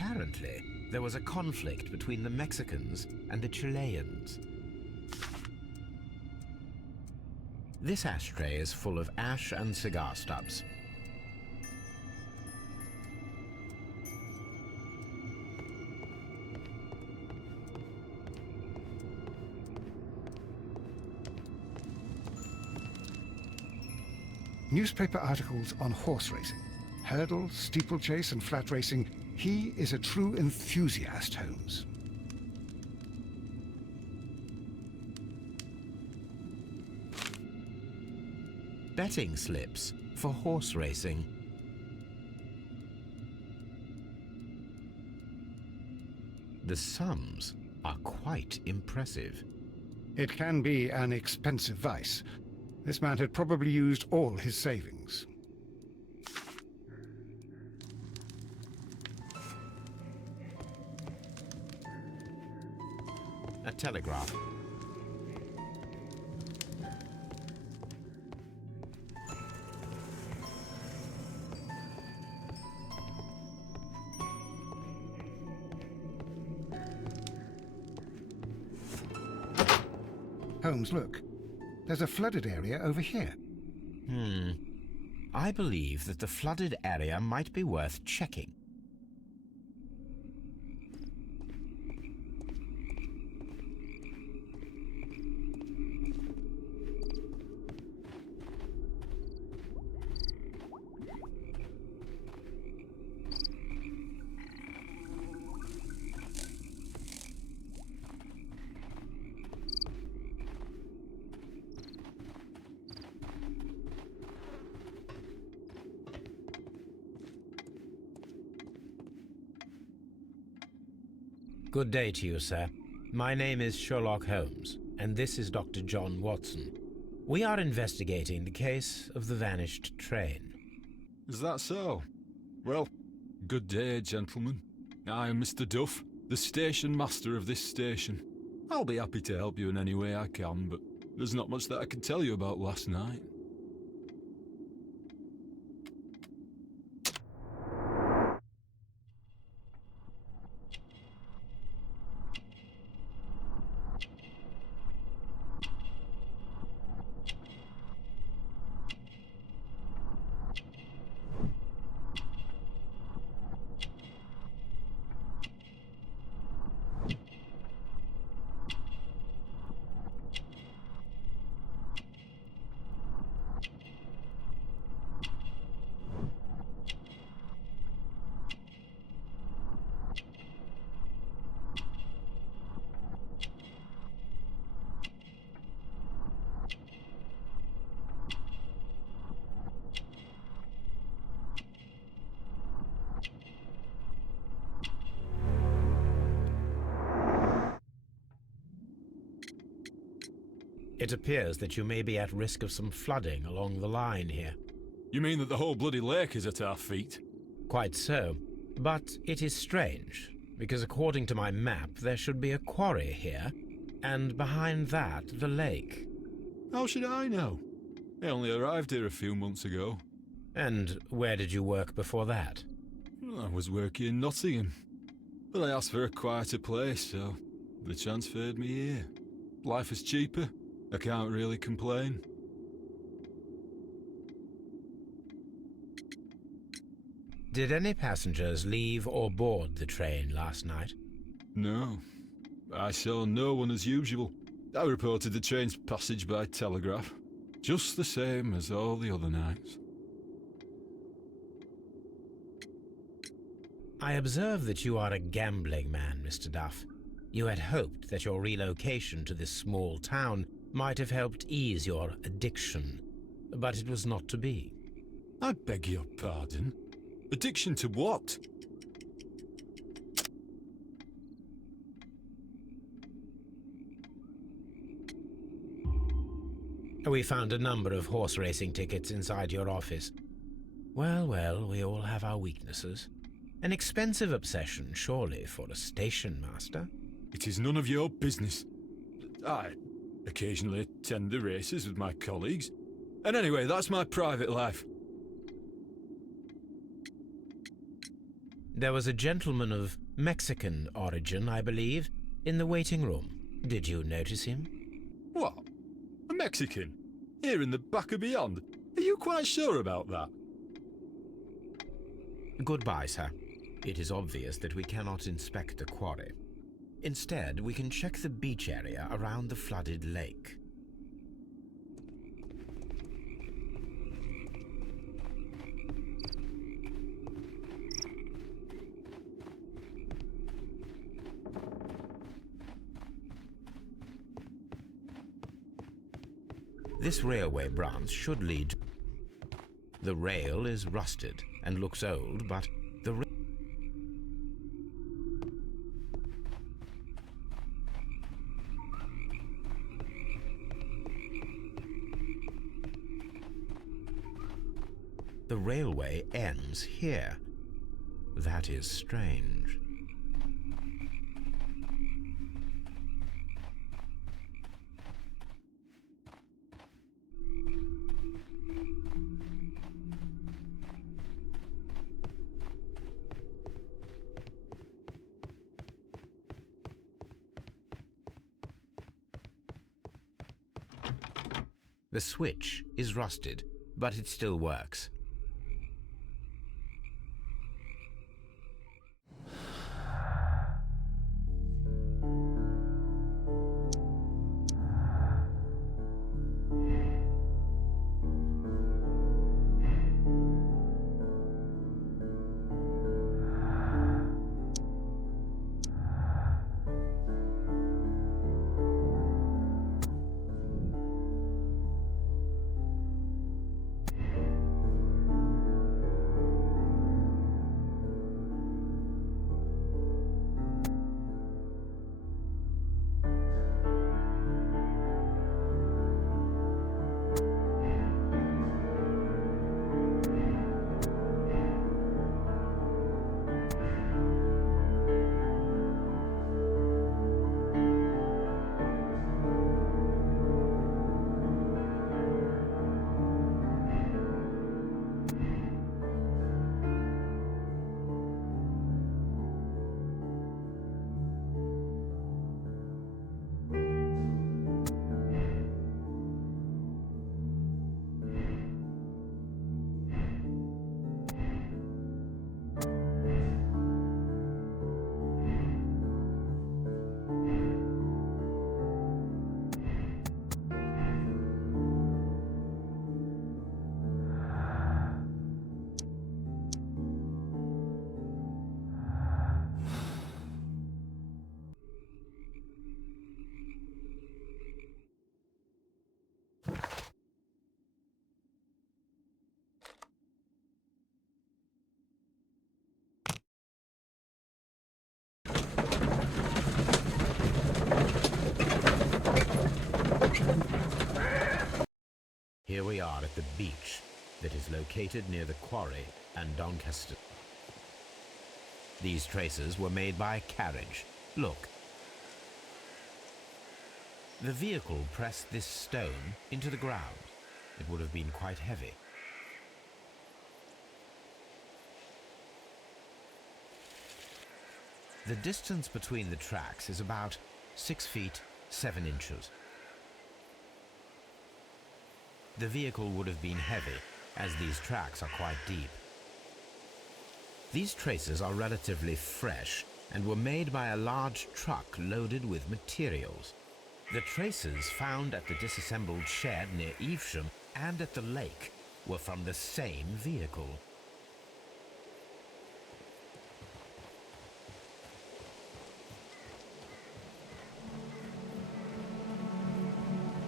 Apparently, there was a conflict between the Mexicans and the Chileans. This ashtray is full of ash and cigar stubs. Newspaper articles on horse racing. Hurdle, steeplechase, and flat racing. He is a true enthusiast, Holmes. Betting slips for horse racing. The sums are quite impressive. It can be an expensive vice. This man had probably used all his savings. A telegraph. Holmes, look. There's a flooded area over here. I believe that the flooded area might be worth checking. Good day to you, sir. My name is Sherlock Holmes, and this is Dr. John Watson. We are investigating the case of the vanished train. Is that so? Well, good day, gentlemen. I am Mr. Duff, the station master of this station. I'll be happy to help you in any way I can, but there's not much that I can tell you about last night. It appears that you may be at risk of some flooding along the line here. You mean that the whole bloody lake is at our feet? Quite so. But it is strange, because according to my map, there should be a quarry here, and behind that, the lake. How should I know? I only arrived here a few months ago. And where did you work before that? I was working in Nottingham, but I asked for a quieter place, so they transferred me here. Life is cheaper. I can't really complain. Did any passengers leave or board the train last night? No. I saw no one as usual. I reported the train's passage by telegraph, just the same as all the other nights. I observe that you are a gambling man, Mr. Duff. You had hoped that your relocation to this small town might have helped ease your addiction, but it was not to be. I beg your pardon? Addiction to what? We found a number of horse racing tickets inside your office. Well, well, we all have our weaknesses. An expensive obsession, surely, for a station master. It is none of your business. I occasionally attend the races with my colleagues. And anyway, that's my private life. There was a gentleman of Mexican origin, I believe, in the waiting room. Did you notice him? What? A Mexican? Here in the back of beyond? Are you quite sure about that? Goodbye, sir. It is obvious that we cannot inspect the quarry. Instead, we can check the beach area around the flooded lake. This railway branch should lead. The rail is rusted and looks old, but the railway ends here. That is strange. The switch is rusted, but it still works. we are at the beach that is located near the quarry and Doncaster. These traces were made by a carriage. Look. The vehicle pressed this stone into the ground. It would have been quite heavy. The distance between the tracks is about 6 feet 7 inches. The vehicle would have been heavy, as these tracks are quite deep. These traces are relatively fresh and were made by a large truck loaded with materials. The traces found at the disassembled shed near Evesham and at the lake were from the same vehicle.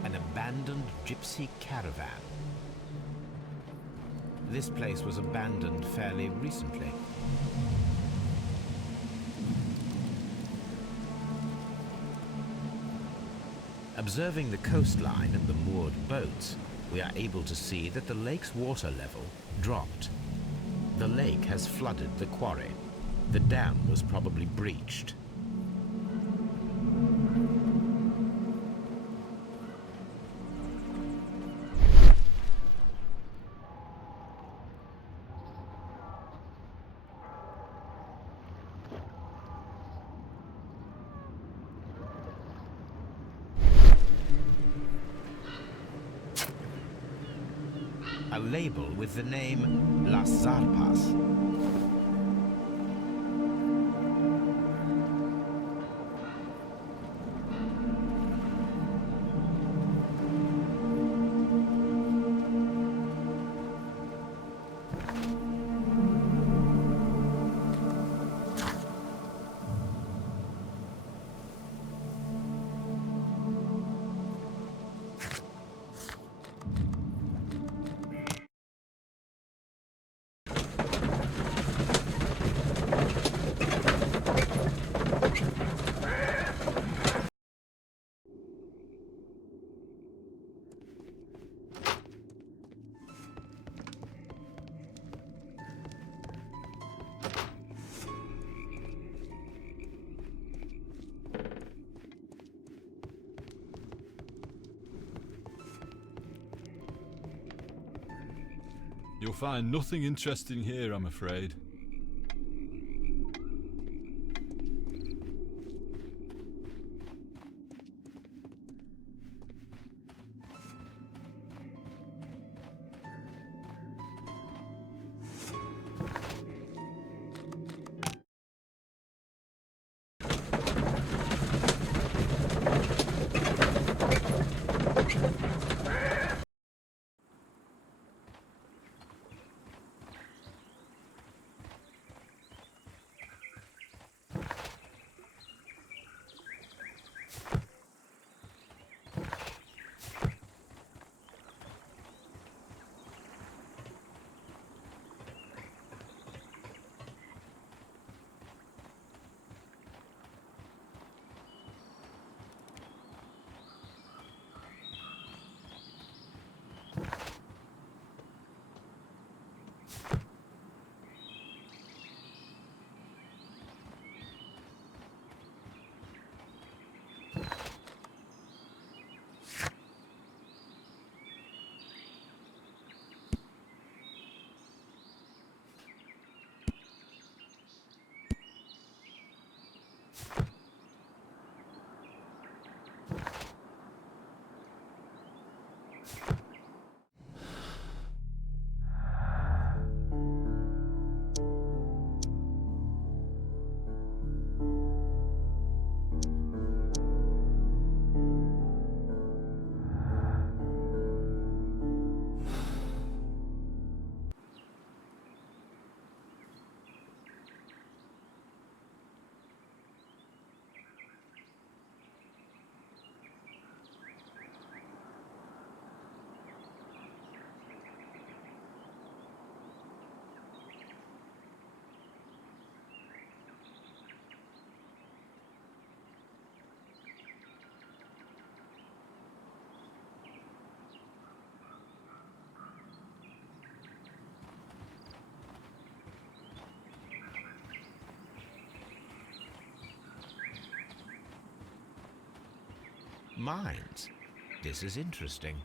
An abandoned gypsy caravan. This place was abandoned fairly recently. Observing the coastline and the moored boats, we are able to see that the lake's water level dropped. The lake has flooded the quarry. The dam was probably breached. A label with the name Las Zarpas. You'll find nothing interesting here, I'm afraid. Mines. This is interesting.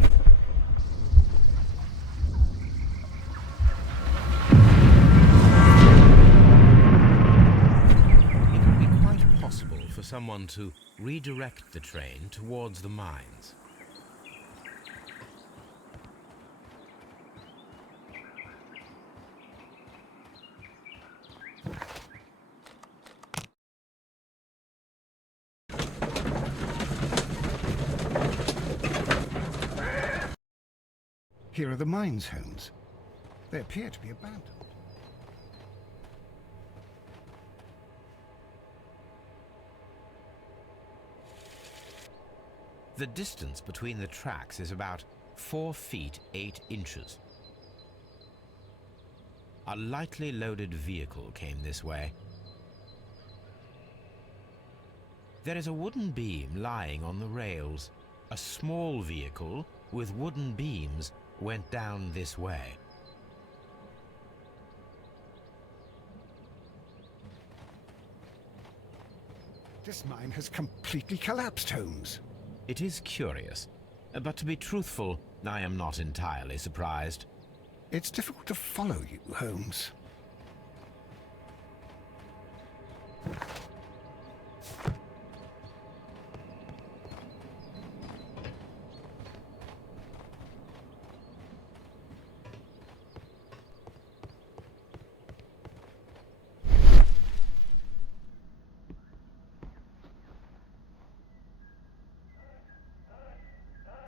It would be quite possible for someone to redirect the train towards the mines. Here are the mines, Holmes. They appear to be abandoned. The distance between the tracks is about 4 feet 8 inches. A lightly loaded vehicle came this way. There is a wooden beam lying on the rails. A small vehicle with wooden beams went down this way. This mine has completely collapsed, Holmes. It is curious, but to be truthful, I am not entirely surprised. It's difficult to follow you, Holmes.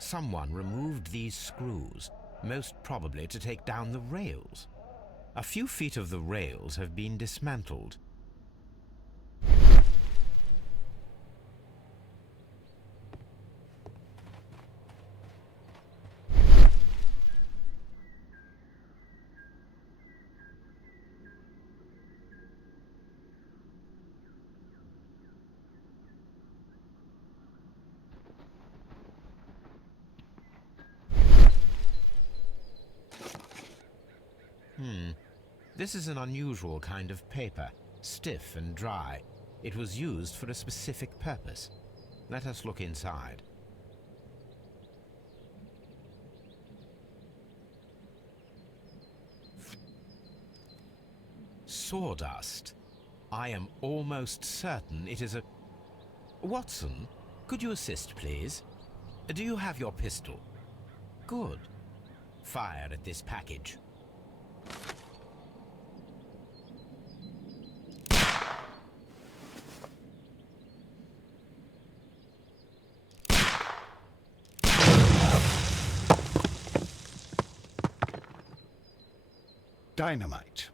Someone removed these screws, most probably to take down the rails. A few feet of the rails have been dismantled. This is an unusual kind of paper, stiff and dry. It was used for a specific purpose. Let us look inside. Sawdust. I am almost certain it is a... Watson, could you assist, please? Do you have your pistol? Good. Fire at this package. Dynamite.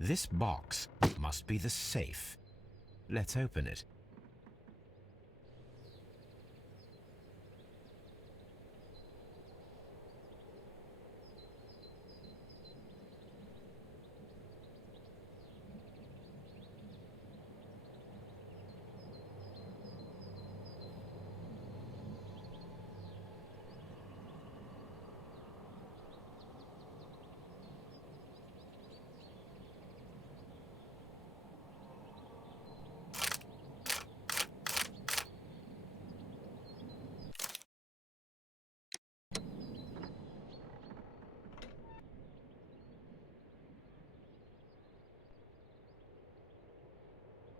This box must be the safe. Let's open it.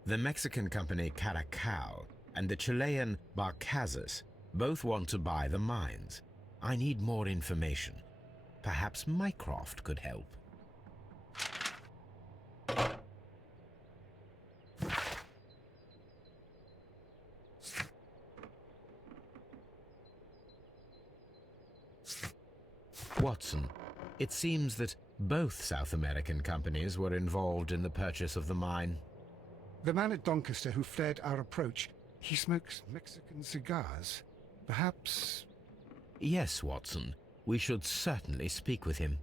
The Mexican company Caracal and the Chilean Barcazas both want to buy the mines. I need more information. Perhaps Mycroft could help. Watson, it seems that both South American companies were involved in the purchase of the mine. The man at Doncaster who flared our approach, he smokes Mexican cigars. Perhaps... Yes, Watson. We should certainly speak with him.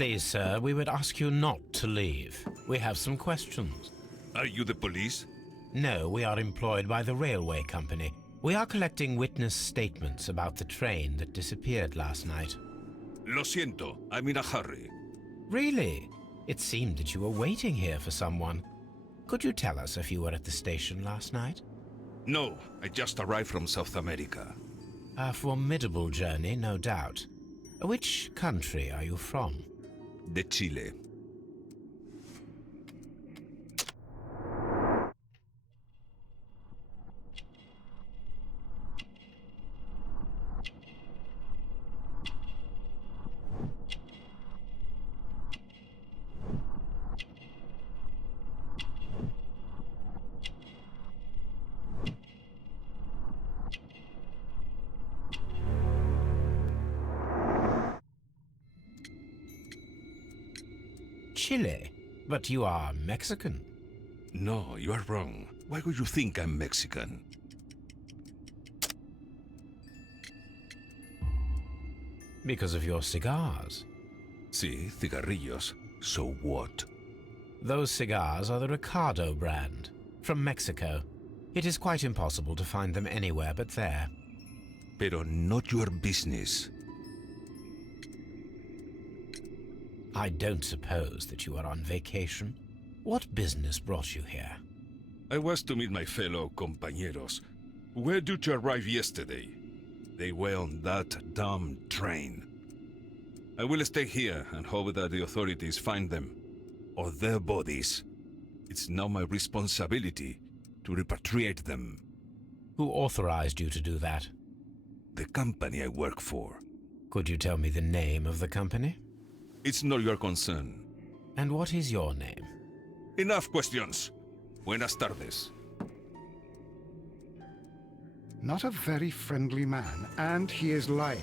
Please, sir, we would ask you not to leave. We have some questions. Are you the police? No, we are employed by the railway company. We are collecting witness statements about the train that disappeared last night. Lo siento, I'm in a hurry. Really? It seemed that you were waiting here for someone. Could you tell us if you were at the station last night? No, I just arrived from South America. A formidable journey, no doubt. Which country are you from? De Chile. Chile? But you are Mexican. No, you are wrong. Why would you think I'm Mexican? Because of your cigars. Sí, cigarrillos. So what? Those cigars are the Ricardo brand, from Mexico. It is quite impossible to find them anywhere but there. Pero not your business. I don't suppose that you are on vacation. What business brought you here? I was to meet my fellow compañeros, who were due to arrive yesterday. They were on that damn train. I will stay here and hope that the authorities find them, or their bodies. It's now my responsibility to repatriate them. Who authorized you to do that? The company I work for. Could you tell me the name of the company? It's not your concern. And what is your name? Enough questions. Buenas tardes. Not a very friendly man, and he is lying.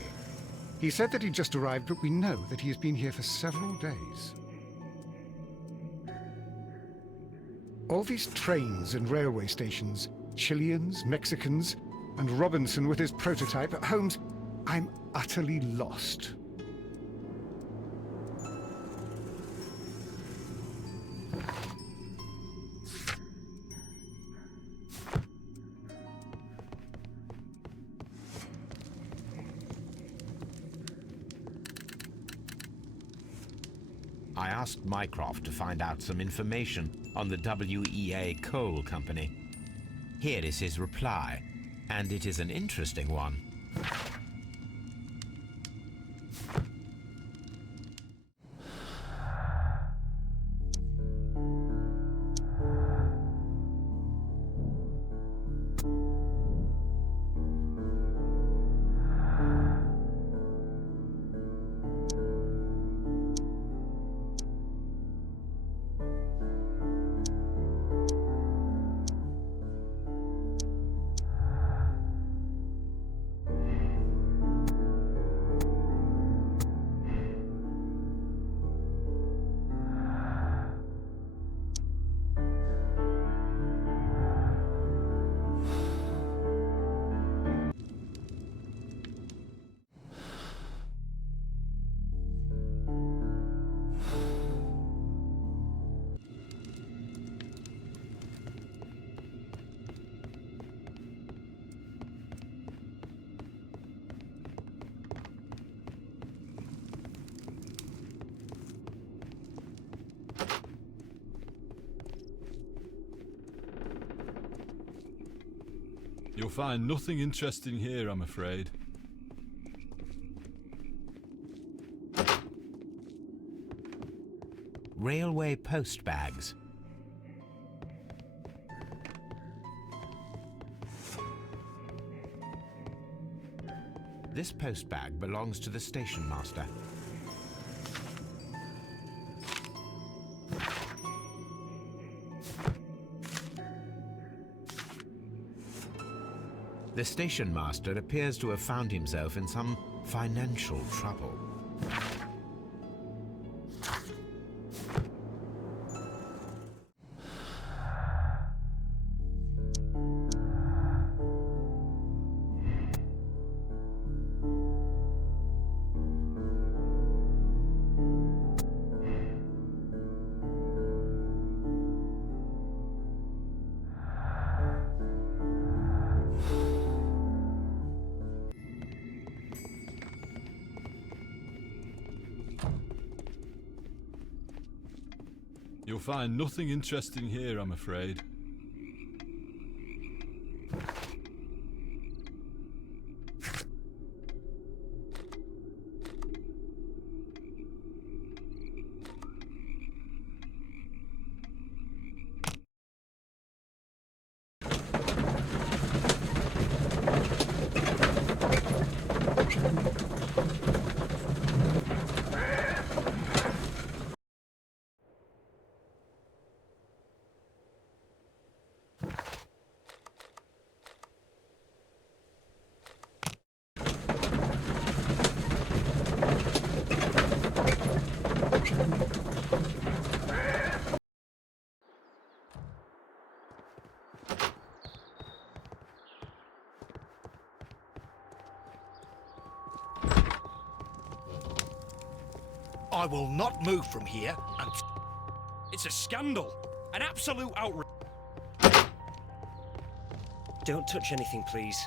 He said that he just arrived, but we know that he has been here for several days. All these trains and railway stations, Chileans, Mexicans, and Robinson with his prototype. Holmes, I'm utterly lost. I asked Mycroft to find out some information on the WEA Coal Company. Here is his reply, and it is an interesting one. You'll find nothing interesting here, I'm afraid. Railway post bags. This post bag belongs to the station master. The station master appears to have found himself in some financial trouble. You'll find nothing interesting here, I'm afraid. I will not move from here until... It's a scandal. An absolute outrage. Don't touch anything, please.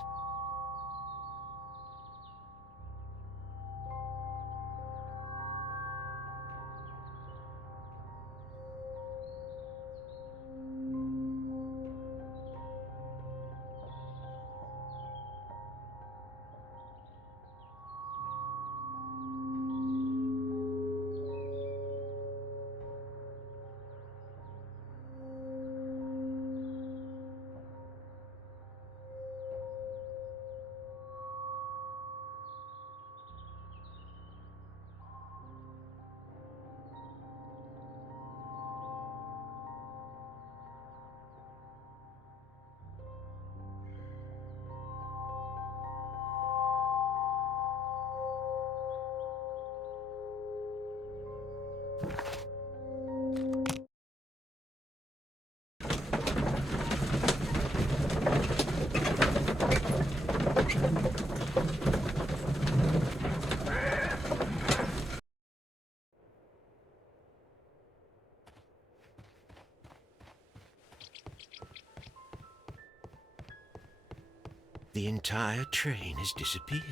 The entire train has disappeared.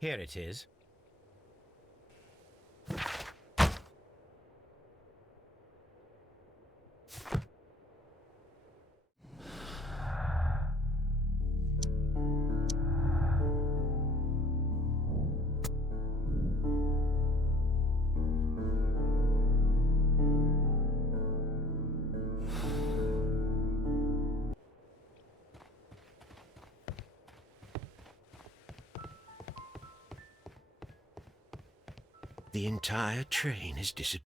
Here it is. The entire train has disappeared.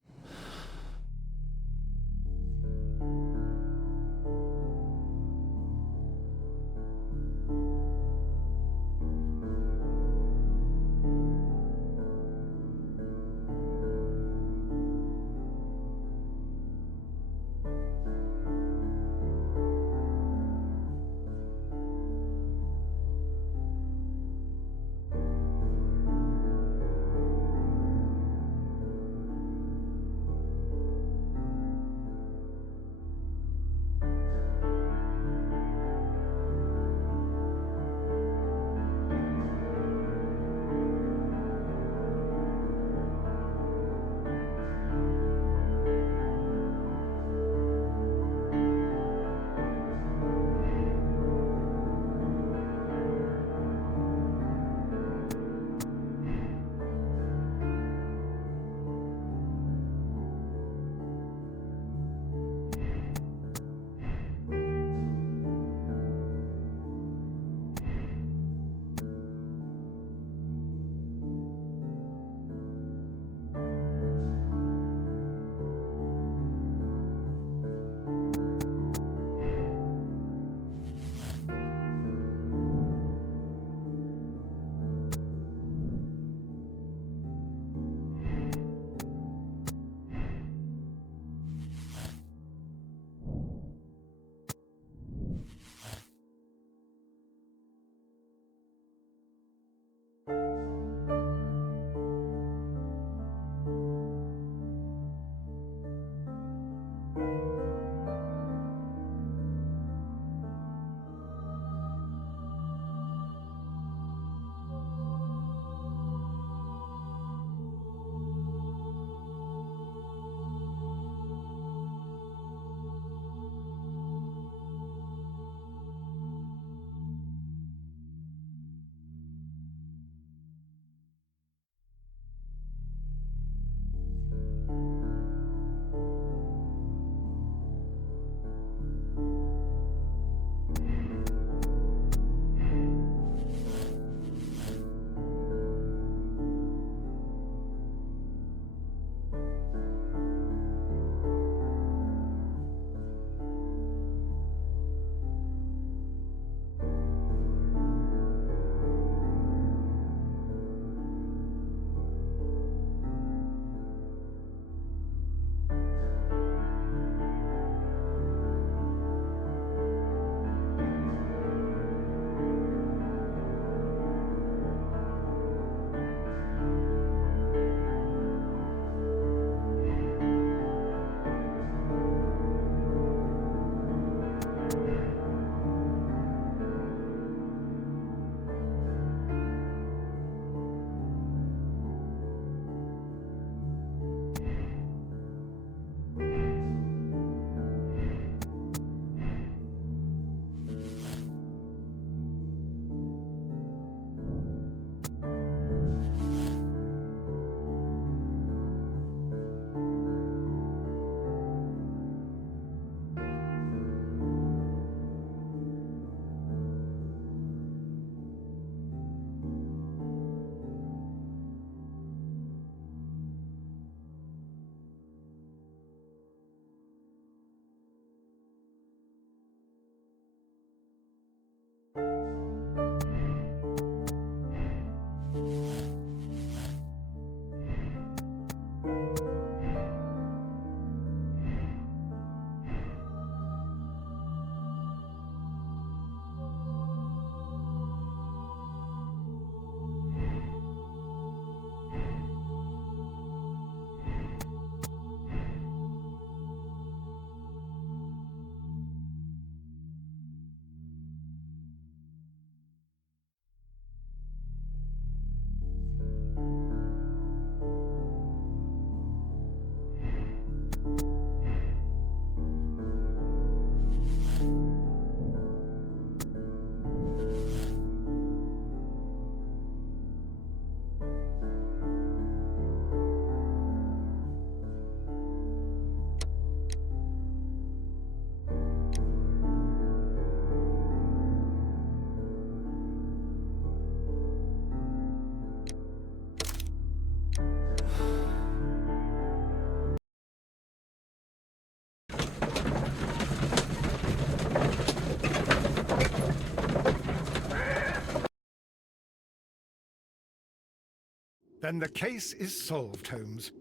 Then the case is solved, Holmes.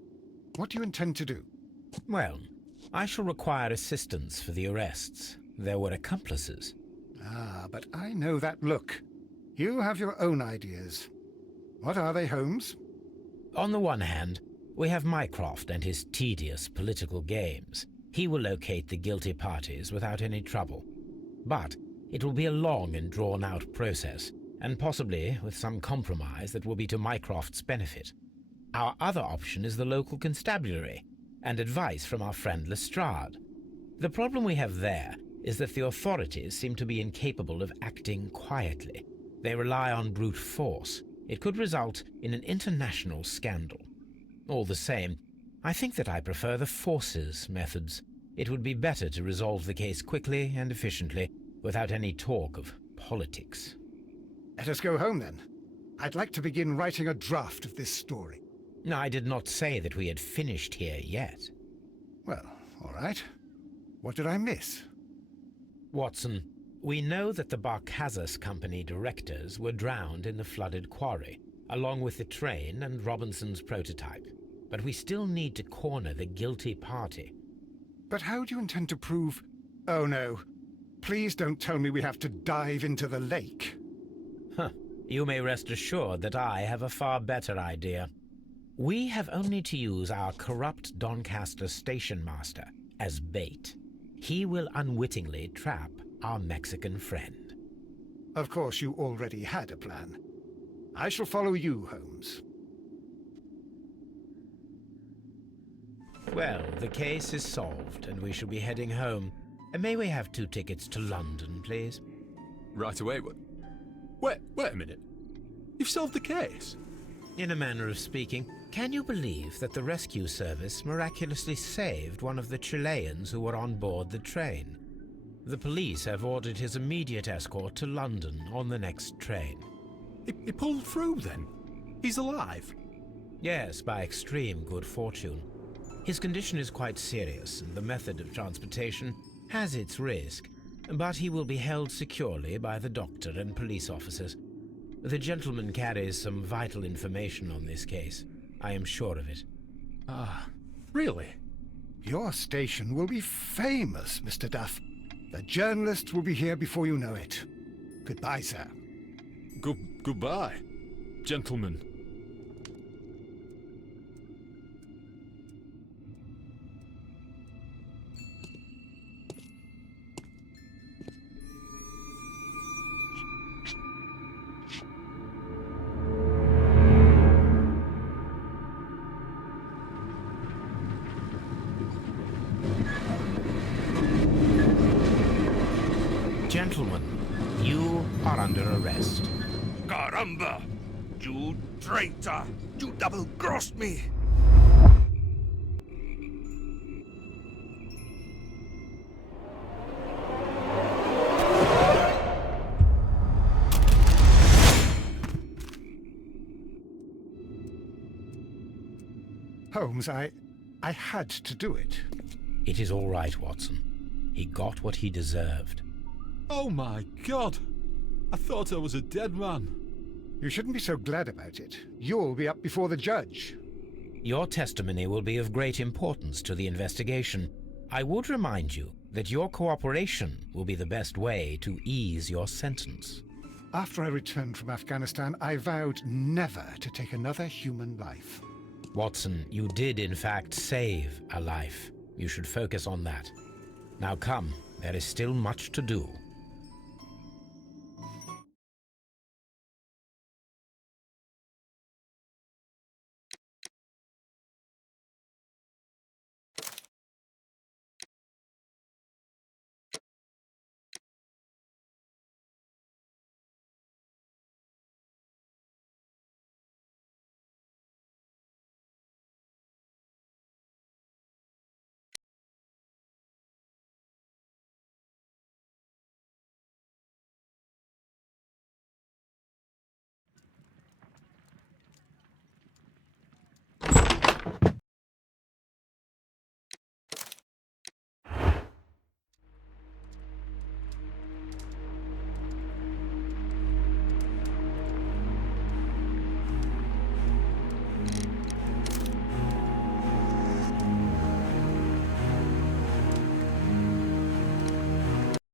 What do you intend to do? Well, I shall require assistance for the arrests. There were accomplices. Ah, but I know that look. You have your own ideas. What are they, Holmes? On the one hand, we have Mycroft and his tedious political games. He will locate the guilty parties without any trouble. But it will be a long and drawn-out process, and possibly with some compromise that will be to Mycroft's benefit. Our other option is the local constabulary, and advice from our friend Lestrade. The problem we have there is that the authorities seem to be incapable of acting quietly. They rely on brute force. It could result in an international scandal. All the same, I think that I prefer the forces methods. It would be better to resolve the case quickly and efficiently, without any talk of politics. Let us go home, then. I'd like to begin writing a draft of this story. I did not say that we had finished here yet. Well, all right. What did I miss? Watson, we know that the Barkazas Company directors were drowned in the flooded quarry, along with the train and Robinson's prototype. But we still need to corner the guilty party. But how do you intend to prove... Oh, no. Please don't tell me we have to dive into the lake. You may rest assured that I have a far better idea. We have only to use our corrupt Doncaster station master as bait. He will unwittingly trap our Mexican friend. Of course, you already had a plan. I shall follow you, Holmes. Well, the case is solved, and we shall be heading home. And may we have 2 tickets to London, please? Right away. Wait a minute. You've solved the case? In a manner of speaking, can you believe that the rescue service miraculously saved one of the Chileans who were on board the train? The police have ordered his immediate escort to London on the next train. He pulled through, then? He's alive? Yes, by extreme good fortune. His condition is quite serious, and the method of transportation has its risk, but he will be held securely by the doctor and police officers. The gentleman carries some vital information on this case. I am sure of it. Ah, really? Your station will be famous, Mr. Duff. The journalists will be here before you know it. Goodbye, sir. Goodbye, gentlemen. Gentlemen, you are under arrest. Caramba! You traitor! You double-crossed me! Holmes, I had to do it. It is all right, Watson. He got what he deserved. Oh my God! I thought I was a dead man. You shouldn't be so glad about it. You'll be up before the judge. Your testimony will be of great importance to the investigation. I would remind you that your cooperation will be the best way to ease your sentence. After I returned from Afghanistan, I vowed never to take another human life. Watson, you did in fact save a life. You should focus on that. Now come, there is still much to do.